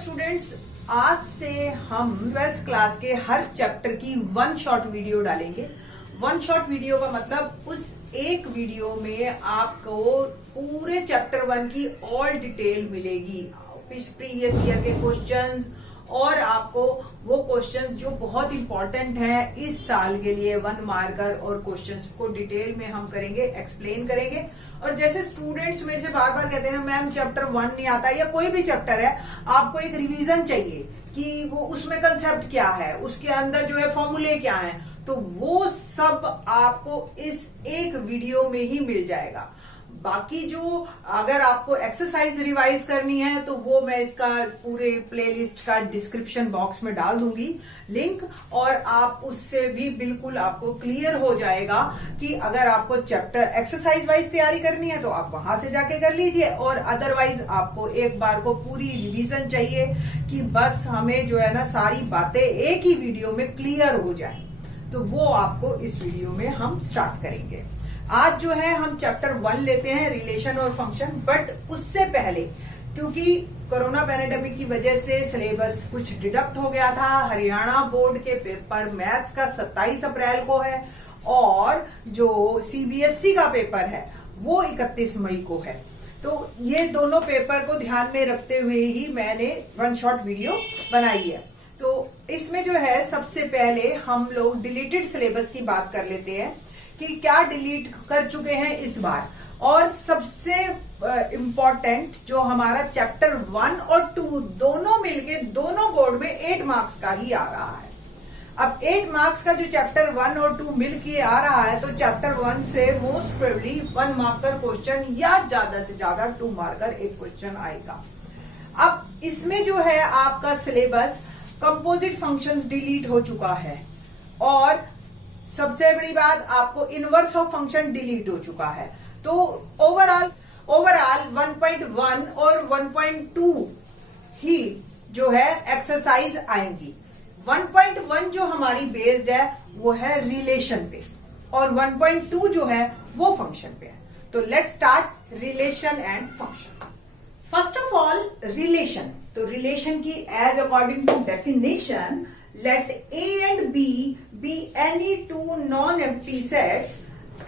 Students, आज से हम 12th क्लास के हर चैप्टर की वन शॉर्ट वीडियो डालेंगे। वन शॉर्ट वीडियो का मतलब उस एक वीडियो में आपको पूरे चैप्टर 1 की ऑल डिटेल मिलेगी, प्रीवियस ईयर के क्वेश्चंस और आपको वो क्वेश्चंस जो बहुत इंपॉर्टेंट है इस साल के लिए 1 मार्कर और क्वेश्चंस को डिटेल में हम करेंगे, एक्सप्लेन करेंगे। और जैसे स्टूडेंट्स मेरे से बार बार कहते हैं ना मैम चैप्टर 1 नहीं आता, या कोई भी चैप्टर है आपको एक रिवीजन चाहिए कि वो उसमें कंसेप्ट क्या है, उसके अंदर जो है फॉर्मूले क्या है, तो वो सब आपको इस एक वीडियो में ही मिल जाएगा। बाकी जो अगर आपको एक्सरसाइज रिवाइज करनी है तो वो मैं इसका पूरे प्लेलिस्ट का डिस्क्रिप्शन बॉक्स में डाल दूंगी लिंक, और आप उससे भी बिल्कुल आपको क्लियर हो जाएगा कि अगर आपको चैप्टर एक्सरसाइज वाइज तैयारी करनी है तो आप वहां से जाके कर लीजिए, और अदरवाइज आपको एक बार को पूरी रिवीजन चाहिए कि बस हमें जो है ना सारी बातें एक ही वीडियो में क्लियर हो जाए, तो वो आपको इस वीडियो में हम स्टार्ट करेंगे। आज जो है हम चैप्टर 1 लेते हैं, रिलेशन और फंक्शन। बट उससे पहले, क्योंकि कोरोना पैंडेमिक की वजह से सिलेबस कुछ डिडक्ट हो गया था, हरियाणा बोर्ड के पेपर मैथ्स का 27 अप्रैल को है और जो सीबीएसई का पेपर है वो 31 मई को है। तो ये दोनों पेपर को ध्यान में रखते हुए ही मैंने वन शॉट वीडियो बनाई है। तो इसमें जो है सबसे पहले हम लोग डिलीटेड सिलेबस की बात कर लेते हैं कि क्या डिलीट कर चुके हैं इस बार, और सबसे इम्पोर्टेंट जो हमारा चैप्टर 1 और 2 दोनों मिलके दोनों बोर्ड में 8 मार्क्स का ही आ रहा है। अब 8 मार्क्स का जो चैप्टर 1 और 2 मिलके आ रहा है तो चैप्टर 1 से मोस्ट प्रोबेबली 1 मार्कर क्वेश्चन या ज्यादा से ज्यादा 2 मार्कर एक क्वेश्चन आएगा। अब इसमें जो है आपका सिलेबस कंपोजिट फंक्शंस डिलीट हो चुका है, और सबसे बड़ी बात आपको इनवर्स ऑफ फंक्शन डिलीट हो चुका है। तो ओवरऑल 1.1 और 1.2 ही जो है एक्सरसाइज आएंगी। 1.1 जो हमारी बेस्ड है वो है रिलेशन पे, और 1.2 जो है वो फंक्शन पे है। तो let's start relation and function. First of all relation, तो रिलेशन की as according to definition, let A and B be any two non-empty sets,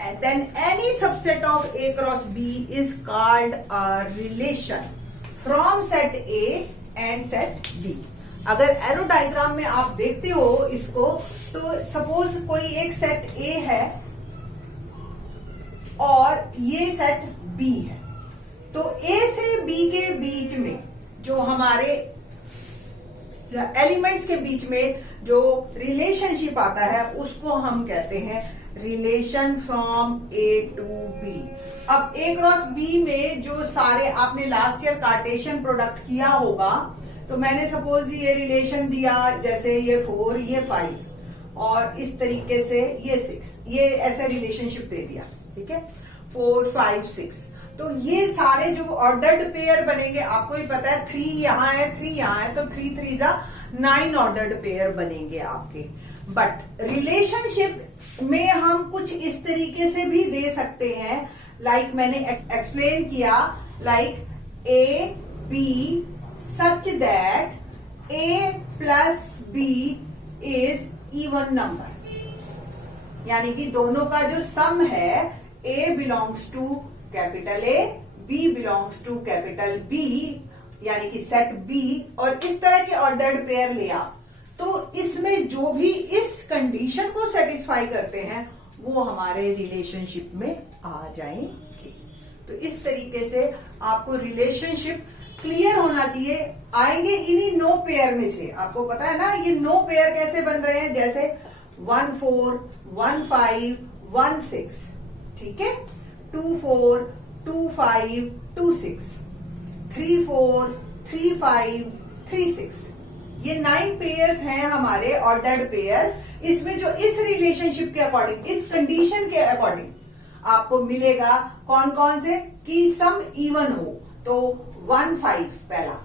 and then any subset of A cross B is called a relation from set A and set B. अगर arrow diagram में आप देखते हो इसको, तो suppose कोई एक set A है और ये सेट B है, तो A से B के बीच में जो हमारे एलिमेंट्स के बीच में जो रिलेशनशिप आता है उसको हम कहते हैं relation from A to B. अब ए क्रॉस बी में जो सारे आपने लास्ट ईयर कार्टेशियन प्रोडक्ट किया होगा, तो मैंने सपोज ये रिलेशन दिया, जैसे ये 4 ये 5 और इस तरीके से ये 6, ये ऐसे रिलेशनशिप दे दिया, ठीक है, 4 5 6। तो ये सारे जो ऑर्डर्ड पेयर बनेंगे, आपको ही पता है 3 यहाँ है 3 यहाँ है, तो 3 3 9 ऑर्डर्ड पेयर बनेंगे आपके। बट रिलेशनशिप में हम कुछ इस तरीके से भी दे सकते हैं, लाइक मैंने एक्सप्लेन किया, like a b such that a plus b is even number, यानी कि दोनों का जो सम है a belongs to capital A, B belongs to capital B, यानी कि सेट बी, और इस तरह के ऑर्डर्ड पेयर लिया तो इसमें जो भी इस कंडीशन को सेटिस्फाई करते हैं वो हमारे रिलेशनशिप में आ जाएंगे। तो इस तरीके से आपको रिलेशनशिप क्लियर होना चाहिए। आएंगे इन्हीं 9 पेयर में से, आपको पता है ना ये 9 पेयर कैसे बन रहे हैं, जैसे 1 4 1 5 1 6, ठीक है, 2 4 2 5 2 6, 3 4 3 5 3 6, ये 9 पेयर्स हैं हमारे ऑर्डर्ड पेयर। इसमें जो इस रिलेशनशिप के अकॉर्डिंग, इस कंडीशन के अकॉर्डिंग आपको मिलेगा कौन कौन से, कि सम इवन हो, तो 1 5 पहला,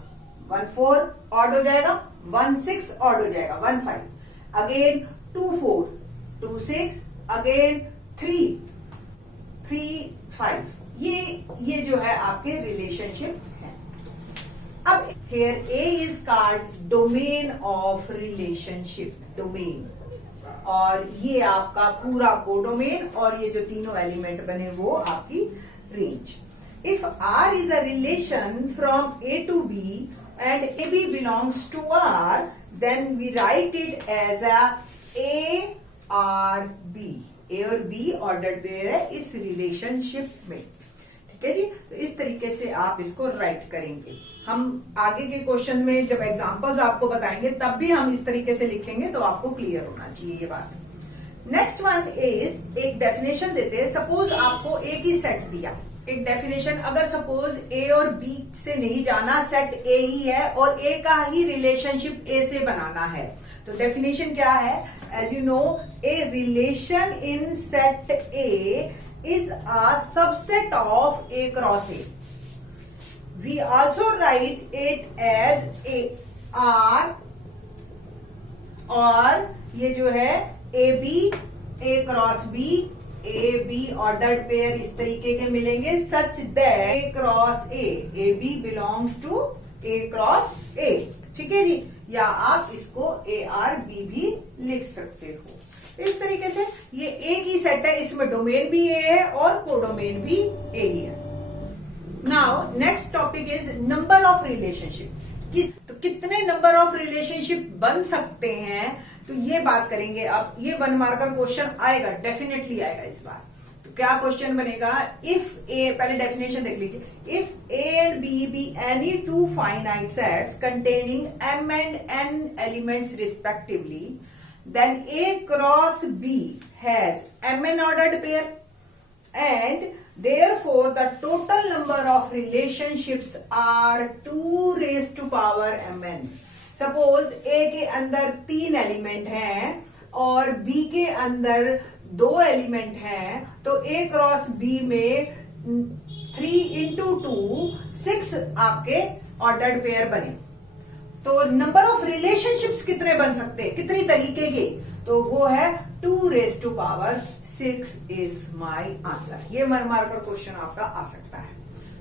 1 4 ऑड हो जाएगा, 1 6 ऑड हो जाएगा, 1 5, अगेन 2 4 2 6, अगेन 3 3 5, ये जो है आपके रिलेशनशिप है। अब here A is called domain of relationship, domain, और ये आपका पूरा कोडोमेन और ये जो तीनों एलिमेंट बने वो आपकी range. If R is a relation from A to B and AB belongs to R, then we write it as a ARB. A और B ऑर्डर्ड पेयर है इस रिलेशनशिप में. ठीक है जी. तो इस तरीके से आप इसको राइट करेंगे. हम आगे के क्वेश्चन में जब एग्जांपल्स आपको बताएंगे तब भी हम इस तरीके से लिखेंगे, तो आपको क्लियर होना चाहिए ये बात. नेक्स्ट वन इज, एक डेफिनेशन देते हैं. सपोज आपको एक ही सेट दिया, एक डेफिनेशन. अगर सपोज ए और बी से नहीं जाना, सेट ए ही है और ए का ही रिलेशनशिप ए से बनाना है, तो डेफिनेशन क्या है? As you know, a relation in set A is a subset of A cross A. We also write it as A R, और ये जो है AB A cross B, A B ordered pair इस तरीके के मिलेंगे, such that A cross A, AB belongs to A cross A. ठीक है जी. या आप इसको ARB भी लिख सकते हो. इस तरीके से ये एक ही सेट है, इसमें डोमेन भी ए है और कोडोमेन भी ए ही है. Now next topic is number of relationship. तो कितने नंबर ऑफ रिलेशनशिप बन सकते हैं, तो ये बात करेंगे. अब ये 1 मार्कर क्वेश्चन आएगा, डेफिनेटली आएगा इस बार. तो क्या क्वेश्चन बनेगा? इफ ए, पहले डेफिनेशन देख लीजिए. If A and B be any two finite sets containing m and n elements respectively, then A cross B has mn ordered pair and therefore the total number of relationships are 2 raised to power mn. Suppose A के अंदर 3 element हैं और B के अंदर 2 element हैं, तो A cross B में 3 into 2 6 आपके ऑर्डर्ड पेयर बने. तो नंबर ऑफ रिलेशनशिप्स कितने बन सकते हैं, कितनी तरीके के? तो वो है 2 raised to power 6 is my answer. ये 1 मार्कर क्वेश्चन आपका आ सकता है.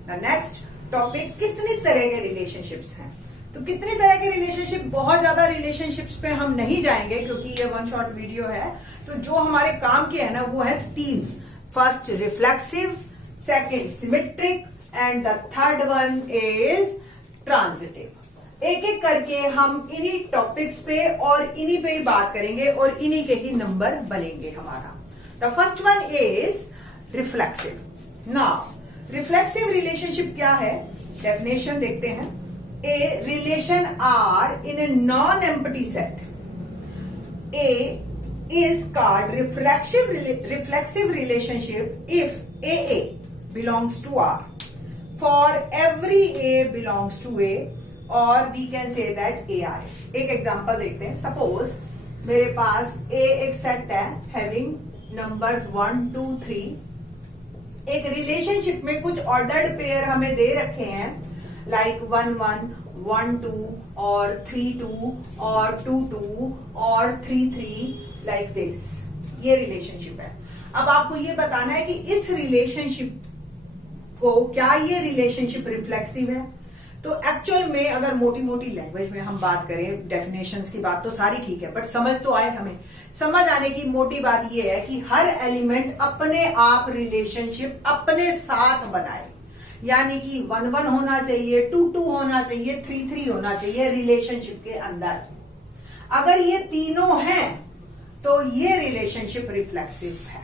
द नेक्स्ट टॉपिक, कितनी तरह के रिलेशनशिप्स हैं. तो कितनी तरह के रिलेशनशिप, बहुत ज्यादा रिलेशनशिप्स पे हम नहीं जाएंगे क्योंकि ये 1 शॉर्ट वीडियो है. तो जो हमारे काम के है ना वो है 3. First reflexive, second symmetric and the third one is transitive. एक एक करके हम इन्हीं टॉपिक्स पे और इन्हीं पे ही बात करेंगे और इन्हीं के ही नंबर बनेंगे हमारा. The first one is reflexive. Now reflexive relationship क्या है? डेफिनेशन देखते हैं. A relation R in a non empty set A is called reflexive relationship if a belongs to R, for every a belongs to A, और we can say that a R. एक example देखते हैं. Suppose मेरे पास ए एक set है having numbers 1 2 3. एक relationship में कुछ ऑर्डर्ड पेयर हमें दे रखे हैं, लाइक 1 1 1 2 और 3 2 और 2 2 और 3 3, लाइक दिस. ये रिलेशनशिप है. अब आपको ये बताना है कि इस रिलेशनशिप को, क्या ये रिलेशनशिप रिफ्लेक्सिव है? तो एक्चुअल में अगर मोटी मोटी लैंग्वेज में हम बात करें, डेफिनेशंस की बात तो सारी ठीक है, बट समझ तो आए. हमें समझ आने की मोटी बात यह है कि हर एलिमेंट अपने आप रिलेशनशिप अपने साथ बनाए. यानी कि 1 1 होना चाहिए, 2 2 होना चाहिए, 3 3 होना चाहिए रिलेशनशिप के अंदर. अगर ये तीनों हैं तो ये रिलेशनशिप रिफ्लेक्सिव है.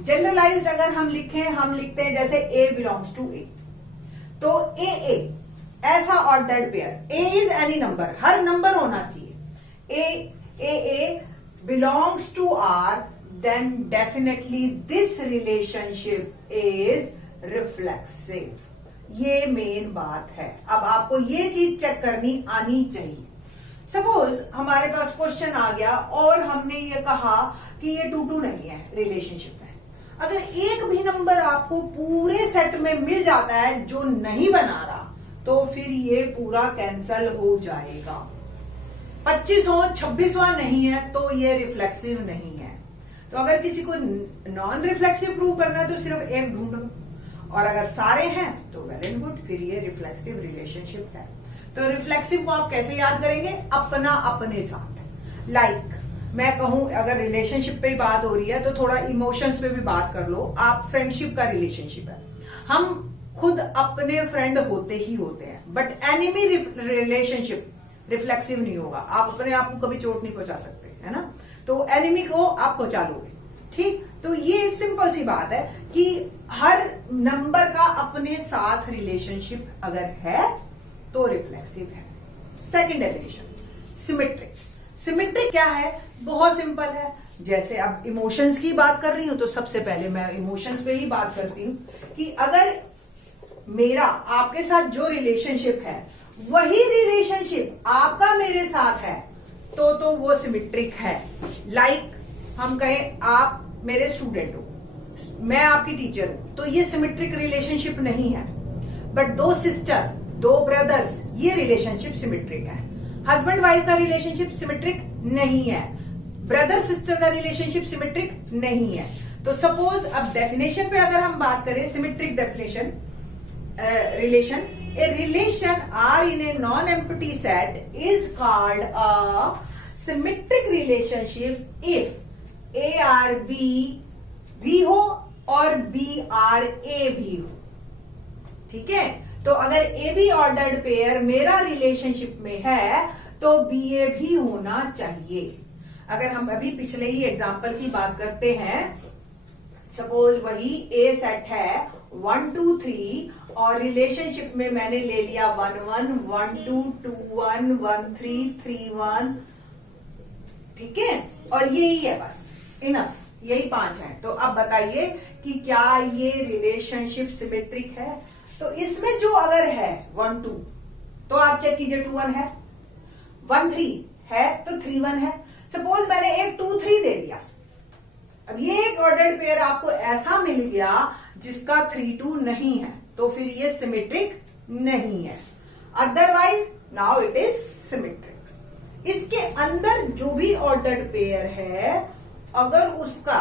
जनरलाइज्ड अगर हम लिखें, हम लिखते हैं जैसे A बिलोंग्स टू ए, तो ए ऐसा ordered pair. A is any number, हर नंबर होना चाहिए. A belongs to R, then definitely this relationship is reflexive. ये मेन बात है. अब आपको ये चीज चेक करनी आनी चाहिए. सपोज हमारे पास क्वेश्चन आ गया और हमने ये कहा कि ये 2 2 नहीं है रिलेशनशिप में. अगर एक भी नंबर आपको पूरे सेट में मिल जाता है जो नहीं बना रहा, तो फिर ये पूरा कैंसल हो जाएगा. 25 हो, 26वां नहीं है तो ये रिफ्लेक्सिव नहीं है. तो अगर किसी को नॉन रिफ्लेक्सिव प्रूव करना है तो सिर्फ एक ढूंढ लो. और अगर सारे हैं तो वेल एंड गुड, फिर ये रिफ्लेक्सिव रिलेशनशिप है। तो रिफ्लेक्सिव को आप कैसे याद करेंगे? अपना अपने साथ। लाइक मैं कहूं, अगर रिलेशनशिप पे बात हो रही है तो थोड़ा इमोशंस पे भी बात कर लो। आप फ्रेंडशिप का रिलेशनशिप है, हम खुद अपने फ्रेंड होते ही होते हैं, बट एनिमी रिलेशनशिप रिफ्लेक्सिव नहीं होगा। आप अपने आप को कभी चोट नहीं पहुंचा सकते, है ना? तो एनिमी को आप पहुंचा लोगे, ठीक? तो ये सिंपल सी बात है कि हर नंबर का अपने साथ रिलेशनशिप अगर है तो रिफ्लेक्सिव है। Second definition, symmetric. सिमेट्रिक क्या है? बहुत सिंपल है। जैसे अब इमोशंस की बात कर रही हूं तो सबसे पहले मैं इमोशंस पे ही बात करती हूं कि अगर मेरा आपके साथ जो रिलेशनशिप है वही रिलेशनशिप आपका मेरे साथ है तो वो सिमेट्रिक है। लाइक हम कहें आप मेरे स्टूडेंट हो, मैं आपकी टीचर हूं, तो ये सिमेट्रिक रिलेशनशिप नहीं है। बट दो सिस्टर, दो ब्रदर्स, ये रिलेशनशिप सिमेट्रिक है। हस्बैंड वाइफ का रिलेशनशिप सिमेट्रिक नहीं है। ब्रदर सिस्टर का रिलेशनशिप सिमेट्रिक नहीं है। तो सपोज अब डेफिनेशन पे अगर हम बात करें, symmetric definition relation, a relation R in a non-empty set is called a symmetric relationship if A R B भी हो और B R A भी हो। ठीक है? तो अगर ए बी ऑर्डर्ड पेयर मेरा रिलेशनशिप में है तो बी ए भी होना चाहिए। अगर हम अभी पिछले ही एग्जांपल की बात करते हैं, सपोज वही ए सेट है 1 2 3 और रिलेशनशिप में मैंने ले लिया 1 1 1 2 2 1 1 3 3 1, ठीक है? और यही है, बस इनफ, यही 5 है। तो अब बताइए कि क्या ये रिलेशनशिप सिमेट्रिक है? तो इसमें जो अगर है 1 2 तो आप चेक कीजिए 2 1 है, 1 3 है तो 3 1 है। सपोज मैंने एक 2 3 दे दिया, अब ये एक ऑर्डर्ड पेयर आपको ऐसा मिल गया जिसका 3 2 नहीं है, तो फिर ये सिमेट्रिक नहीं है। Otherwise now it is symmetric. इसके अंदर जो भी ऑर्डर्ड पेयर है अगर उसका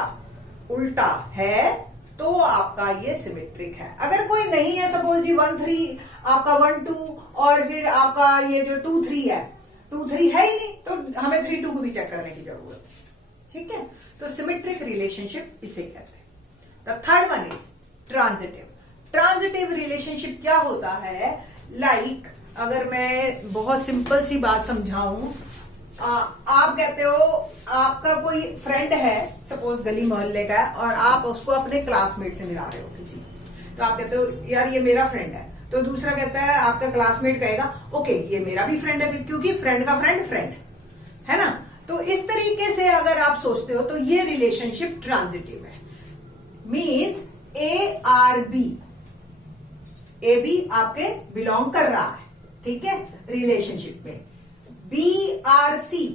उल्टा है तो आपका ये सिमेट्रिक है। अगर कोई नहीं है, सपोज जी 1 3 आपका 1 2 और फिर आपका ये जो 2 3 है, 2 3 है ही नहीं, तो हमें 3 2 को भी चेक करने की जरूरत है। ठीक है? तो सिमेट्रिक रिलेशनशिप इसे कहते हैं। The third one is transitive. Transitive relationship क्या होता है? लाइक अगर मैं बहुत सिंपल सी बात समझाऊं, आप कहते हो आपका कोई फ्रेंड है, सपोज गली मोहल्ले का है, और आप उसको अपने क्लासमेट से मिला रहे हो किसी, तो आप कहते हो यार ये मेरा फ्रेंड है, तो दूसरा कहता है, आपका क्लासमेट कहेगा ओके ये मेरा भी फ्रेंड है, क्योंकि फ्रेंड का फ्रेंड फ्रेंड है ना। तो इस तरीके से अगर आप सोचते हो तो ये रिलेशनशिप ट्रांजिटिव है। Means A R B, A B आपके बिलोंग कर रहा है, ठीक है, रिलेशनशिप में, बी आर सी।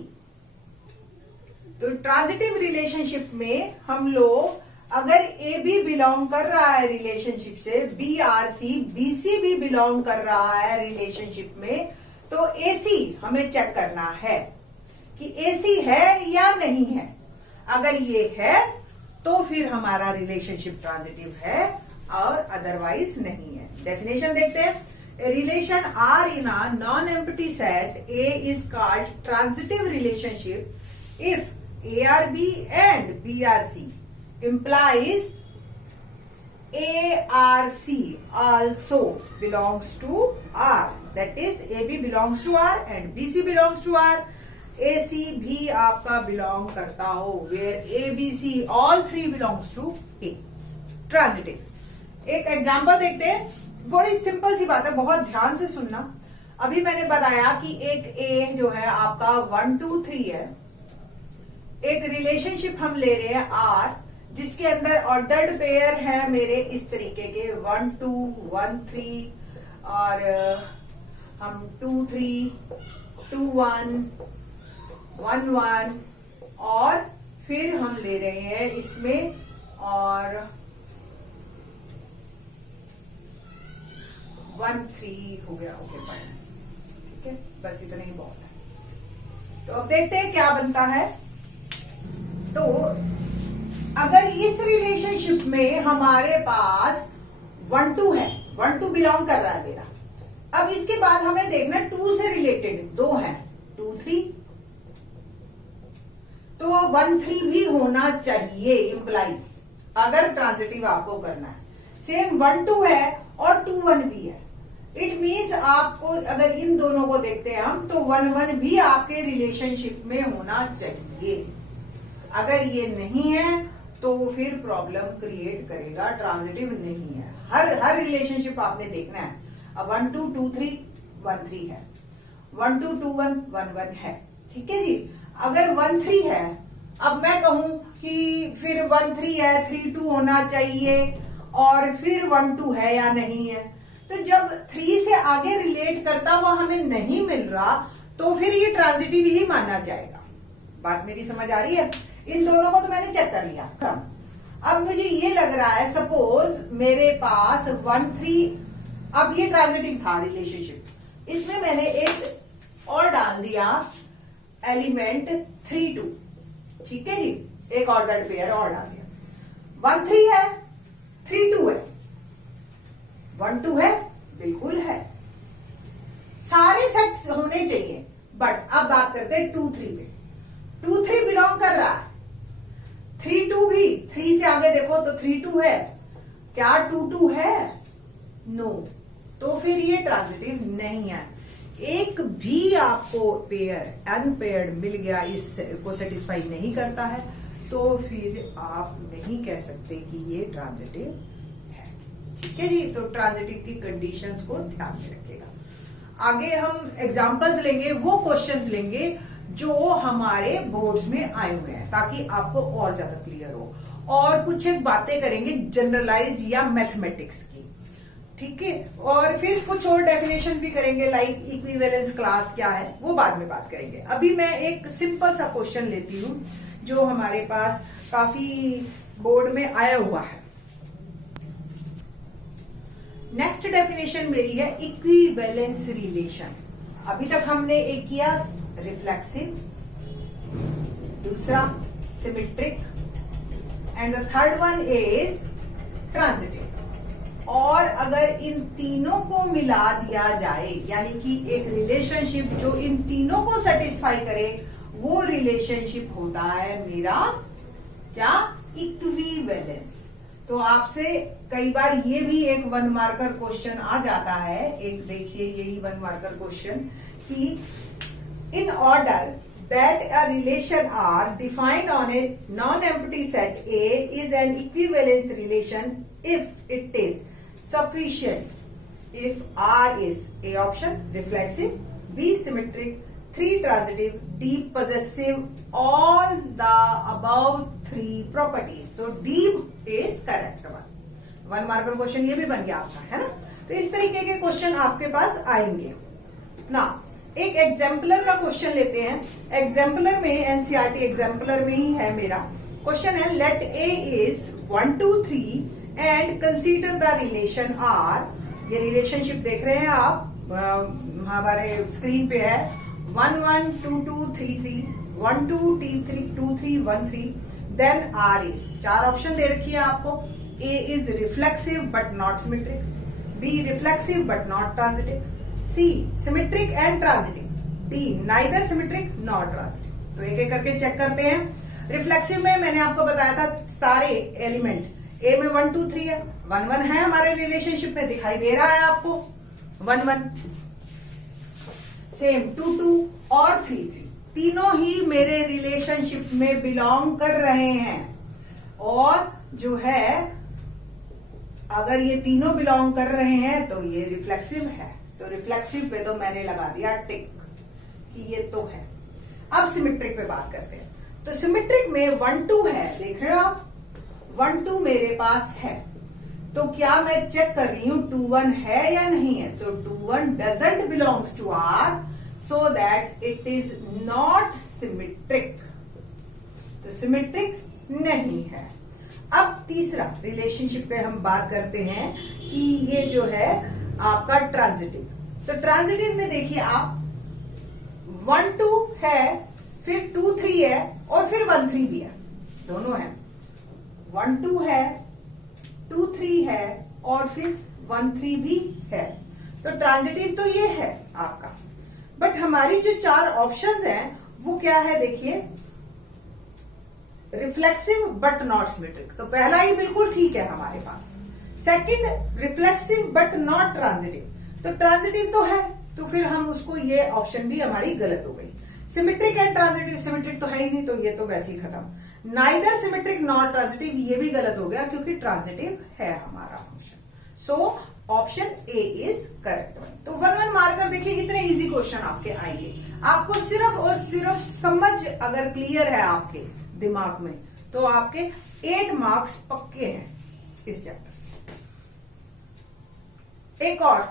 तो ट्रांजिटिव रिलेशनशिप में हम लोग अगर ए बी बिलोंग कर रहा है रिलेशनशिप से, B R C, B C भी बिलोंग कर रहा है रिलेशनशिप में, तो ए सी हमें चेक करना है कि ए सी है या नहीं है। अगर ये है तो फिर हमारा रिलेशनशिप ट्रांजिटिव है और अदरवाइज नहीं है। डेफिनेशन देखते हैं। A relation R in a non-empty set A is called transitive relationship if ARB and BRC implies ARC also belongs to R. That is AB belongs to R and BC belongs to R. AC भी आपका belong करता हो, where ABC all three belongs to A. Transitive. एक example देखते हैं, बड़ी simple सी बात है, बहुत ध्यान से सुनना। अभी मैंने बताया कि एक ए जो है आपका 1 2 3 है, एक रिलेशनशिप हम ले रहे हैं आर, जिसके अंदर ऑर्डर्ड पेयर है मेरे इस तरीके के 1 2 1 3 और हम 2 3 2 1 1 1 और फिर हम ले रहे हैं इसमें और 1 3 हो गया। ओके फाइन, ठीक है, बस इतना ही बहुत है। तो अब देखते हैं क्या बनता है। तो अगर इस रिलेशनशिप में हमारे पास 1 2 है, 1 2 बिलोंग कर रहा है मेरा। अब इसके बाद हमें देखना 2 से रिलेटेड 2 है, 2 3, तो 1 3 भी होना चाहिए इंप्लाइज, अगर ट्रांजिटिव आपको करना है। सेम 1 2 है और 2 1 भी है। इट मीन्स आपको अगर इन दोनों को देखते हैं हम, तो 1 1 भी आपके रिलेशनशिप में होना चाहिए। अगर ये नहीं है तो फिर प्रॉब्लम क्रिएट करेगा, ट्रांजिटिव नहीं है। हर रिलेशनशिप आपने देखना है। अब 1 2 2 3 1 3 है, 1 2 2 1 1 1 है, ठीक है जी। अगर 1 3 है, अब मैं कहूं कि फिर 1 3 है, 3 2 होना चाहिए, और फिर 1 2 है या नहीं है, तो जब 3 से आगे रिलेट करता हुआ हमें नहीं मिल रहा, तो फिर ये ट्रांजिटिव ही माना जाएगा। बात मेरी समझ आ रही है? इन दोनों को तो मैंने चेक कर लिया। अब मुझे ये लग रहा है, सपोज मेरे पास 1 3, अब ये ट्रांजिटिव था रिलेशनशिप, इसमें मैंने एक और डाल दिया एलिमेंट 3 2, ठीक है जी, एक ऑर्डर्ड पेयर और डाल दिया। 1 3 है, 3 2 है, 1 2 है, बिल्कुल है, सारे सेट्स होने चाहिए। बट अब बात करते हैं 2 3 पे। 2 3 बिलोंग कर रहा है, 3 2 भी, 3 से आगे देखो तो 3 2 है, क्या 2 2 है? नो, तो फिर ये ट्रांजिटिव नहीं है। एक भी आपको पेयर अनपेयर्ड मिल गया, इसको सेटिस्फाई नहीं करता है, तो फिर आप नहीं कह सकते कि ये ट्रांजिटिव है, ठीक है जी। तो ट्रांजिटिव की कंडीशंस को ध्यान में रखिएगा। आगे हम एग्जांपल्स लेंगे, वो क्वेश्चंस लेंगे जो हमारे बोर्ड्स में आए हुए हैं, ताकि आपको और ज्यादा क्लियर हो। और कुछ एक बातें करेंगे जनरलाइज्ड या मैथमेटिक्स की, ठीक है। और फिर कुछ और डेफिनेशन भी करेंगे, लाइक इक्विवेलेंस क्लास क्या है, वो बाद में बात करेंगे। अभी मैं एक सिंपल सा क्वेश्चन लेती हूं जो हमारे पास काफी बोर्ड में आया हुआ है। नेक्स्ट डेफिनेशन मेरी है इक्विवेलेंस रिलेशन। अभी तक हमने एक किया रिफ्लेक्सिव, दूसरा symmetric, and the third one is transitive. और अगर इन तीनों को मिला दिया जाए, यानी कि एक रिलेशनशिप जो इन तीनों को सेटिस्फाई करे, वो रिलेशनशिप होता है मेरा क्या? इक्विवेलेंस। तो आपसे कई बार ये भी एक 1 मार्कर क्वेश्चन आ जाता है। एक देखिए यही 1 मार्कर क्वेश्चन कि in order that a relation R defined on a non-empty set A is an equivalence relation if it is sufficient, if R is A option reflexive, B symmetric, 3 transitive, D possessive all the above 3 properties. तो D is correct one. 1 marker question ये भी बन गया आपका, है ना? तो इस तरीके के क्वेश्चन आपके पास आएंगे ना। एक एग्जाम्पलर का क्वेश्चन लेते हैं। एग्जाम्पलर में एनसीईआरटी एग्जाम्पलर में ही है मेरा क्वेश्चन है, let A is 1 2 3 and consider the relation R. ये रिलेशनशिप देख रहे हैं आप, हमारे स्क्रीन पे है 1 1 2 2 3 3 1 2 2 3 1 3, देन आर इज 4 ऑप्शन दे रखी है आपको। A is reflexive but not symmetric, B reflexive but not transitive, C symmetric and transitive, D neither symmetric not transitive. तो एक एक करके चेक करते हैं। रिफ्लेक्सिव में मैंने आपको बताया था सारे एलिमेंट ए में 1 2 3 है, 1 1 है हमारे रिलेशनशिप में, दिखाई दे रहा है आपको 1 1, सेम 2 2 और 3 3, तीनों ही मेरे रिलेशनशिप में बिलोंग कर रहे हैं। और जो है अगर ये तीनों बिलोंग कर रहे हैं तो ये रिफ्लेक्सिव है। तो रिफ्लेक्सिव पे तो मैंने लगा दिया टिक कि ये तो है। अब सिमेट्रिक पे बात करते हैं। तो सिमेट्रिक में 1 2 है, देख रहे हो आप 1 2 मेरे पास है, तो क्या मैं चेक कर रही हूं 2 1 है या नहीं है? तो 2 1 doesn't belongs to R, so that it is not symmetric. तो सिमेट्रिक नहीं है। अब तीसरा रिलेशनशिप पे हम बात करते हैं कि ये जो है आपका ट्रांजिटिव। तो ट्रांजिटिव में देखिए आप 1 2 है, फिर 2 3 है और फिर 1 3 भी है, दोनों है। 1 2 है, 2 3 है और फिर 1 3 भी है। तो ट्रांजिटिव तो ये है आपका, बट हमारी जो 4 ऑप्शंस हैं वो क्या है देखिए, रिफ्लेक्सिव बट नॉट सिमेट्रिक। तो पहला ही बिल्कुल ठीक है हमारे पास। Second, reflexive but not transitive. तो ट्रांजिटिव तो है, तो फिर हम उसको, ये ऑप्शन भी हमारी गलत हो गई। सिमेट्रिक एंड ट्रांजिटिव, सिमेट्रिक तो है ही नहीं, तो ये तो वैसे ही खत्म। नाइदर सिमेट्रिक नॉट ट्रांजिटिव, ये भी गलत हो गया क्योंकि ट्रांजिटिव है हमारा function. So option A is correct one. तो 1 1 मार्कर देखिए, इतने इजी क्वेश्चन आपके आएंगे। आपको सिर्फ और सिर्फ समझ अगर क्लियर है आपके दिमाग में, तो आपके 8 मार्क्स पक्के हैं इस चैप्टर से। एक और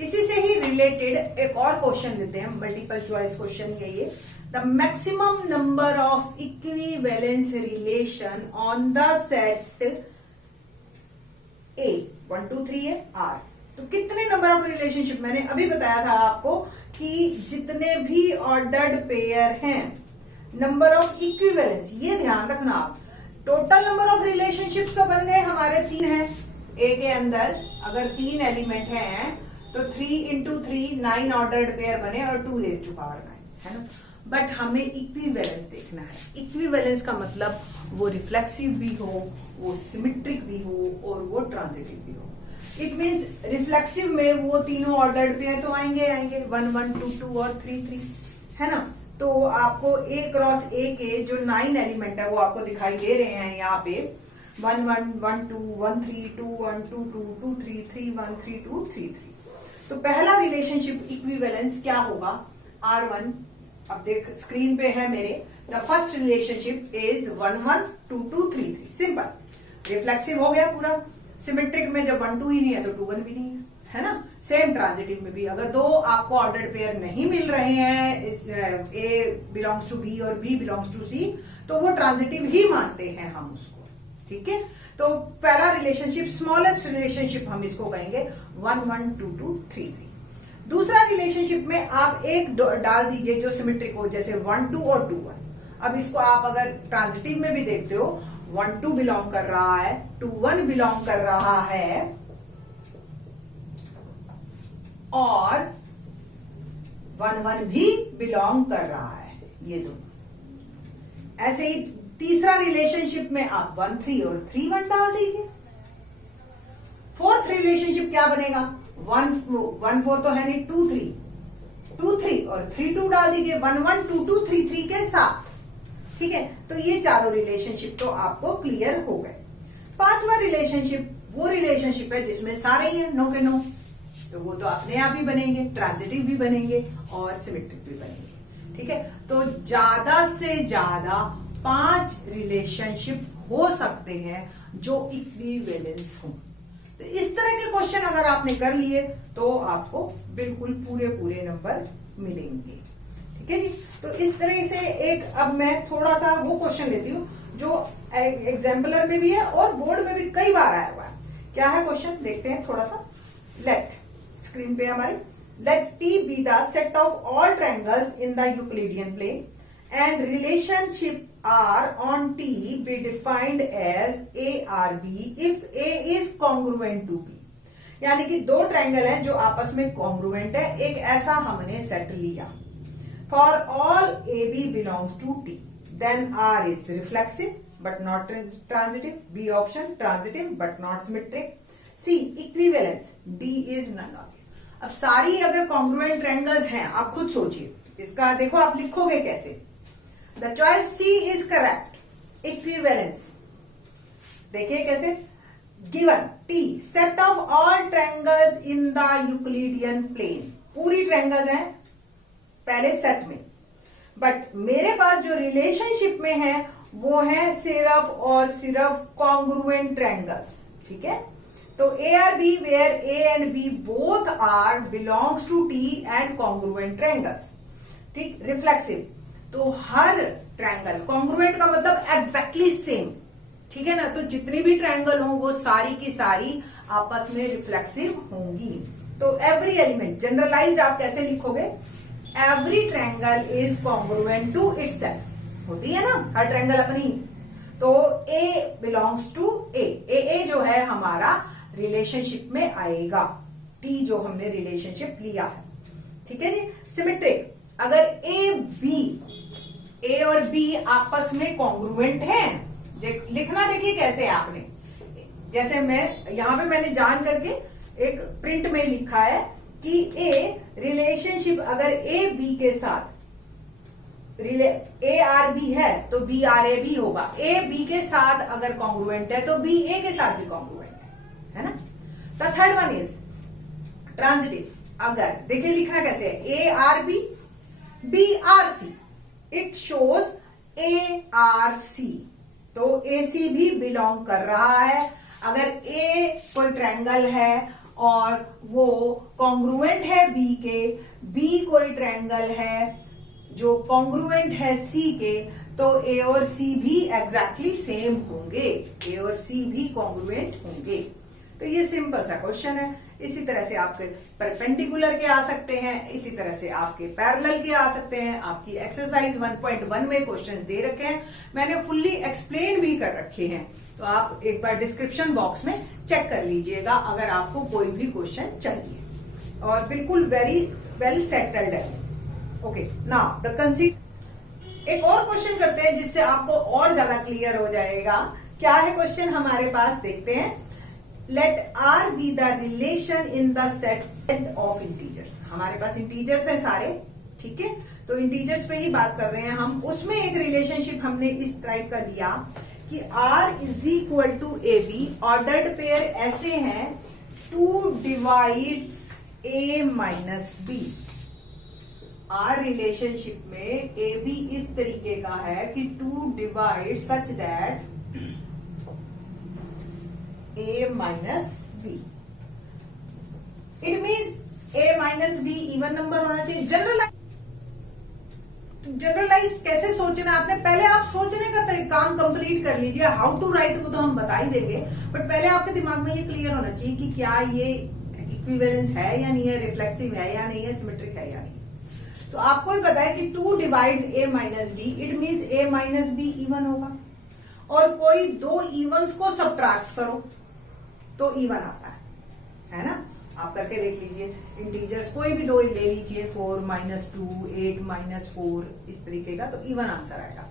इसी से ही रिलेटेड एक और क्वेश्चन लेते हैं, मल्टीपल चॉइस क्वेश्चन ये the maximum number of equivalence relation on the set ए 1 2 3 है आर। तो कितने नंबर ऑफ रिलेशनशिप, मैंने अभी बताया था आपको कि जितने भी ऑर्डर्ड पेयर हैं, नंबर ऑफ इक्विवेलेंस, ये ध्यान रखना आप। टोटल नंबर ऑफ रिलेशनशिप्स तो बन गए हमारे 3 हैं ए के अंदर। अगर 3 एलिमेंट हैं तो 3 into 3 9 ऑर्डर्ड पेयर बने और 2 raised to power 9 है ना। बट हमें इक्विवेलेंस देखना है। इक्विवेलेंस का मतलब वो रिफ्लेक्सिव भी हो, वो सिमेट्रिक भी हो और वो ट्रांजिटिव भी हो। इट मींस रिफ्लेक्सिव में वो तीनों ऑर्डर्ड पेयर तो आएंगे 1 1 2 2 और 3 3 है ना। तो आपको ए क्रॉस ए के जो 9 एलिमेंट है वो आपको दिखाई दे रहे हैं यहाँ पे 1 1 1 2 1 3 2 1 2 2 2 3 3 1 3 2 3 3। तो पहला रिलेशनशिप इक्विवेलेंस क्या होगा, R1। अब देख स्क्रीन पे है मेरे, the first relationship is 1 1 2 2 3 3। Simple, reflexive हो गया पूरा। सिमेट्रिक में जब 1 2 ही नहीं है तो 2 1 भी नहीं है ना। सेम ट्रांजिटिव में भी अगर 2 आपको ऑर्डर्ड पेयर नहीं मिल रहे हैं, ए बिलोंग्स टू बी और बी बिलोंग्स टू सी, तो वो ट्रांजिटिव ही मानते हैं हम उसको। ठीक है, तो पहला रिलेशनशिप, स्मॉलेस्ट रिलेशनशिप हम इसको कहेंगे 1 1 2 2 3 3। दूसरा रिलेशनशिप में आप एक डाल दीजिए जो सिमेट्रिक हो, जैसे 1 2 और 2 1। अब इसको आप अगर ट्रांजिटिव में भी देखते हो, 1 2 बिलोंग कर रहा है, 2 1 बिलोंग कर रहा है और 1 1 भी बिलोंग कर रहा है, ये दोनों। ऐसे ही तीसरा रिलेशनशिप में आप 1 3 और 3 1 डाल दीजिए। फोर्थ रिलेशनशिप क्या बनेगा, 1 4 तो है नहीं, 2 3 और 3 2 डाल दीजिए 1 1 2 2 3 3 के साथ। ठीक है, तो ये चारों रिलेशनशिप तो आपको क्लियर हो गए। पांचवा रिलेशनशिप वो रिलेशनशिप है जिसमें सारे ही है, नो के नो, तो वो तो अपने आप ही बनेंगे, ट्रांजिटिव भी बनेंगे और सिमेट्रिक भी बनेंगे। ठीक है, तो ज्यादा से ज्यादा 5 रिलेशनशिप हो सकते हैं जो इक्विवेलेंस हो। तो इस तरह के क्वेश्चन अगर आपने कर लिए तो आपको बिल्कुल पूरे पूरे नंबर मिलेंगे। ठीक है जी, तो इस तरह से एक, अब मैं थोड़ा सा वो क्वेश्चन लेती हूँ जो एग्जाम्पलर में भी है और बोर्ड में भी कई बार आया हुआ है। क्या है क्वेश्चन, देखते हैं थोड़ा सा। लेट, स्क्रीन पे हमारे, let T be the set of all triangles in the Euclidean plane and relationship R on T be defined as ARB if A is congruent to B। यानी कि 2 ट्रायंगल हैं जो आपस में कॉन्ग्रुएंट है, एक ऐसा हमने सेट लिया। For all AB belongs to T, then R is reflexive but not transitive, B option transitive but not symmetric, C equivalence, D is none of these। अब सारी अगर कॉन्ग्रुएंट ट्रायंगल्स हैं, आप खुद सोचिए इसका, देखो आप लिखोगे कैसे। The choice C is correct, equivalence। देखिए कैसे, given T set of all triangles in the Euclidean plane, पूरी ट्रायंगल्स हैं पहले सेट में, बट मेरे पास जो रिलेशनशिप में है वो है सिर्फ और सिर्फ कॉन्ग्रुएंट ट्रायंगल्स। ठीक है, तो A R B where A and B both are belongs to T and congruent triangles। ठीक, रिफ्लेक्सिव, तो हर ट्रायंगल, कॉन्ग्रुएंट का मतलब एग्जैक्टली सेम। ठीक है ना, तो जितनी भी ट्रायंगल हो वो सारी की सारी आपस में रिफ्लेक्सिव होंगी। तो एवरी एलिमेंट, जनरलाइज्ड आप कैसे लिखोगे, every triangle is congruent to itself. होती है ना हर ट्रायंगल अपनी, तो तो A बिलोंग्स टू ए जो है हमारा रिलेशनशिप में आएगा, T जो हमने रिलेशनशिप लिया है, ठीक है जी। सिमेट्रिक, अगर ए और बी आपस में कॉन्ग्रुएंट हैं, लिखना देखिए कैसे आपने, जैसे मैं यहां पे मैंने जान करके एक प्रिंट में लिखा है कि ए रिलेशनशिप अगर ए बी के साथ ए आर बी है तो बी आर ए बी होगा, ए बी के साथ अगर कॉन्ग्रुएंट है तो बी ए के साथ भी कॉन्ग्रुएंट है ना। The third one is transitive, अगर देखिए लिखना कैसे है, A R B B R C, it shows A R C, तो ए सी भी बिलोंग कर रहा है। अगर ए कोई ट्रायंगल है और वो कॉन्ग्रुएंट है बी के, बी कोई ट्रायंगल है जो कॉन्ग्रुएंट है सी के, तो ए और सी भी एग्जैक्टली सेम होंगे, ए और सी भी कॉन्ग्रुएंट होंगे। तो ये सिंपल सा क्वेश्चन है। इसी तरह से आपके परपेंडिकुलर के आ सकते हैं, इसी तरह से आपके पैरेलल के आ सकते हैं। आपकी एक्सरसाइज 1.1 में क्वेश्चंस दे रखे हैं, मैंने फुल्ली एक्सप्लेन भी कर रखे हैं, तो आप एक बार डिस्क्रिप्शन बॉक्स में चेक कर लीजिएगा अगर आपको कोई भी क्वेश्चन चाहिए, और बिल्कुल वेरी वेल सेटल्ड है। ओके, नाउ द कंसीडर, एक और क्वेश्चन करते हैं जिससे आपको और ज्यादा क्लियर हो जाएगा। क्या है क्वेश्चन हमारे पास, देखते हैं। Let R be the relation in the set of integers, हमारे पास इंटीजर्स हैं सारे, ठीक है, तो इंटीजर्स पे ही बात कर रहे हैं हम। उसमें एक रिलेशनशिप हमने इस टाइप का लिया कि R is equal to A B, ordered pair ऐसे हैं 2 divides A minus B. R relationship में ए बी इस तरीके का है कि 2 divide such that A minus B, it means A minus B even number होना चाहिए। जनरलाइज कैसे सोचना आपने, पहले आप सोचने का काम कंप्लीट कर लीजिए। हाउ टू राइट वो तो हम बता ही देंगे, बट पहले आपके दिमाग में ये क्लियर होना चाहिए कि क्या ये इक्विवेलेंस है या नहीं है, रिफ्लेक्सिव है या नहीं है, सिमेट्रिक है या नहीं। तो आपको भी पता है कि 2 divides A minus B, it means A minus B even होगा, और कोई दो इवन्स को सब्ट्रैक्ट करो तो इवन आता है ना। आप करके देख लीजिए, इंटीजर्स कोई भी दो ले लीजिए, 4 माइनस 2, 8 माइनस 4, इस तरीके का, तो इवन आंसर आएगा।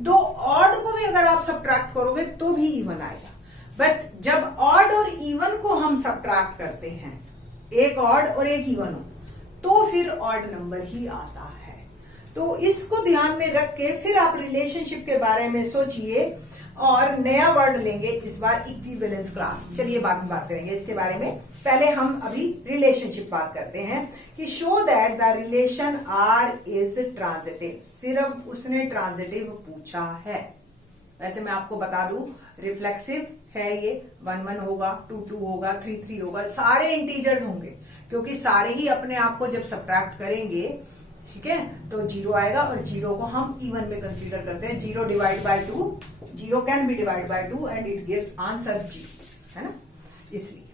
दो ऑड को भी अगर आप सब्ट्रैक्ट करोगे तो भी इवन आएगा, बट जब ऑड और इवन को हम सब्ट्रैक्ट करते हैं, एक ऑड और एक इवन हो, तो फिर ऑड नंबर ही आता है। तो इसको ध्यान में रख के फिर आप रिलेशनशिप के बारे में सोचिए, और नया वर्ड लेंगे इस बार, इक्विवेलेंस क्लास। चलिए बाद में बात करेंगे इसके बारे में, पहले हम अभी रिलेशनशिप बात करते हैं कि show that the relation R is transitive. सिर्फ उसने ट्रांजिटिव पूछा है, वैसे मैं आपको बता दूं रिफ्लेक्सिव है ये, 1 1 होगा, 2 2 होगा, 3 3 होगा, सारे इंटीजर्स होंगे, क्योंकि सारे ही अपने आप को जब सब्ट्रैक्ट करेंगे, ठीक है, तो 0 आएगा, और 0 को हम इवन में कंसीडर करते हैं। 0 divide by 2, 0 can be divide by 2 and it gives answer 0, है ना, इसलिए।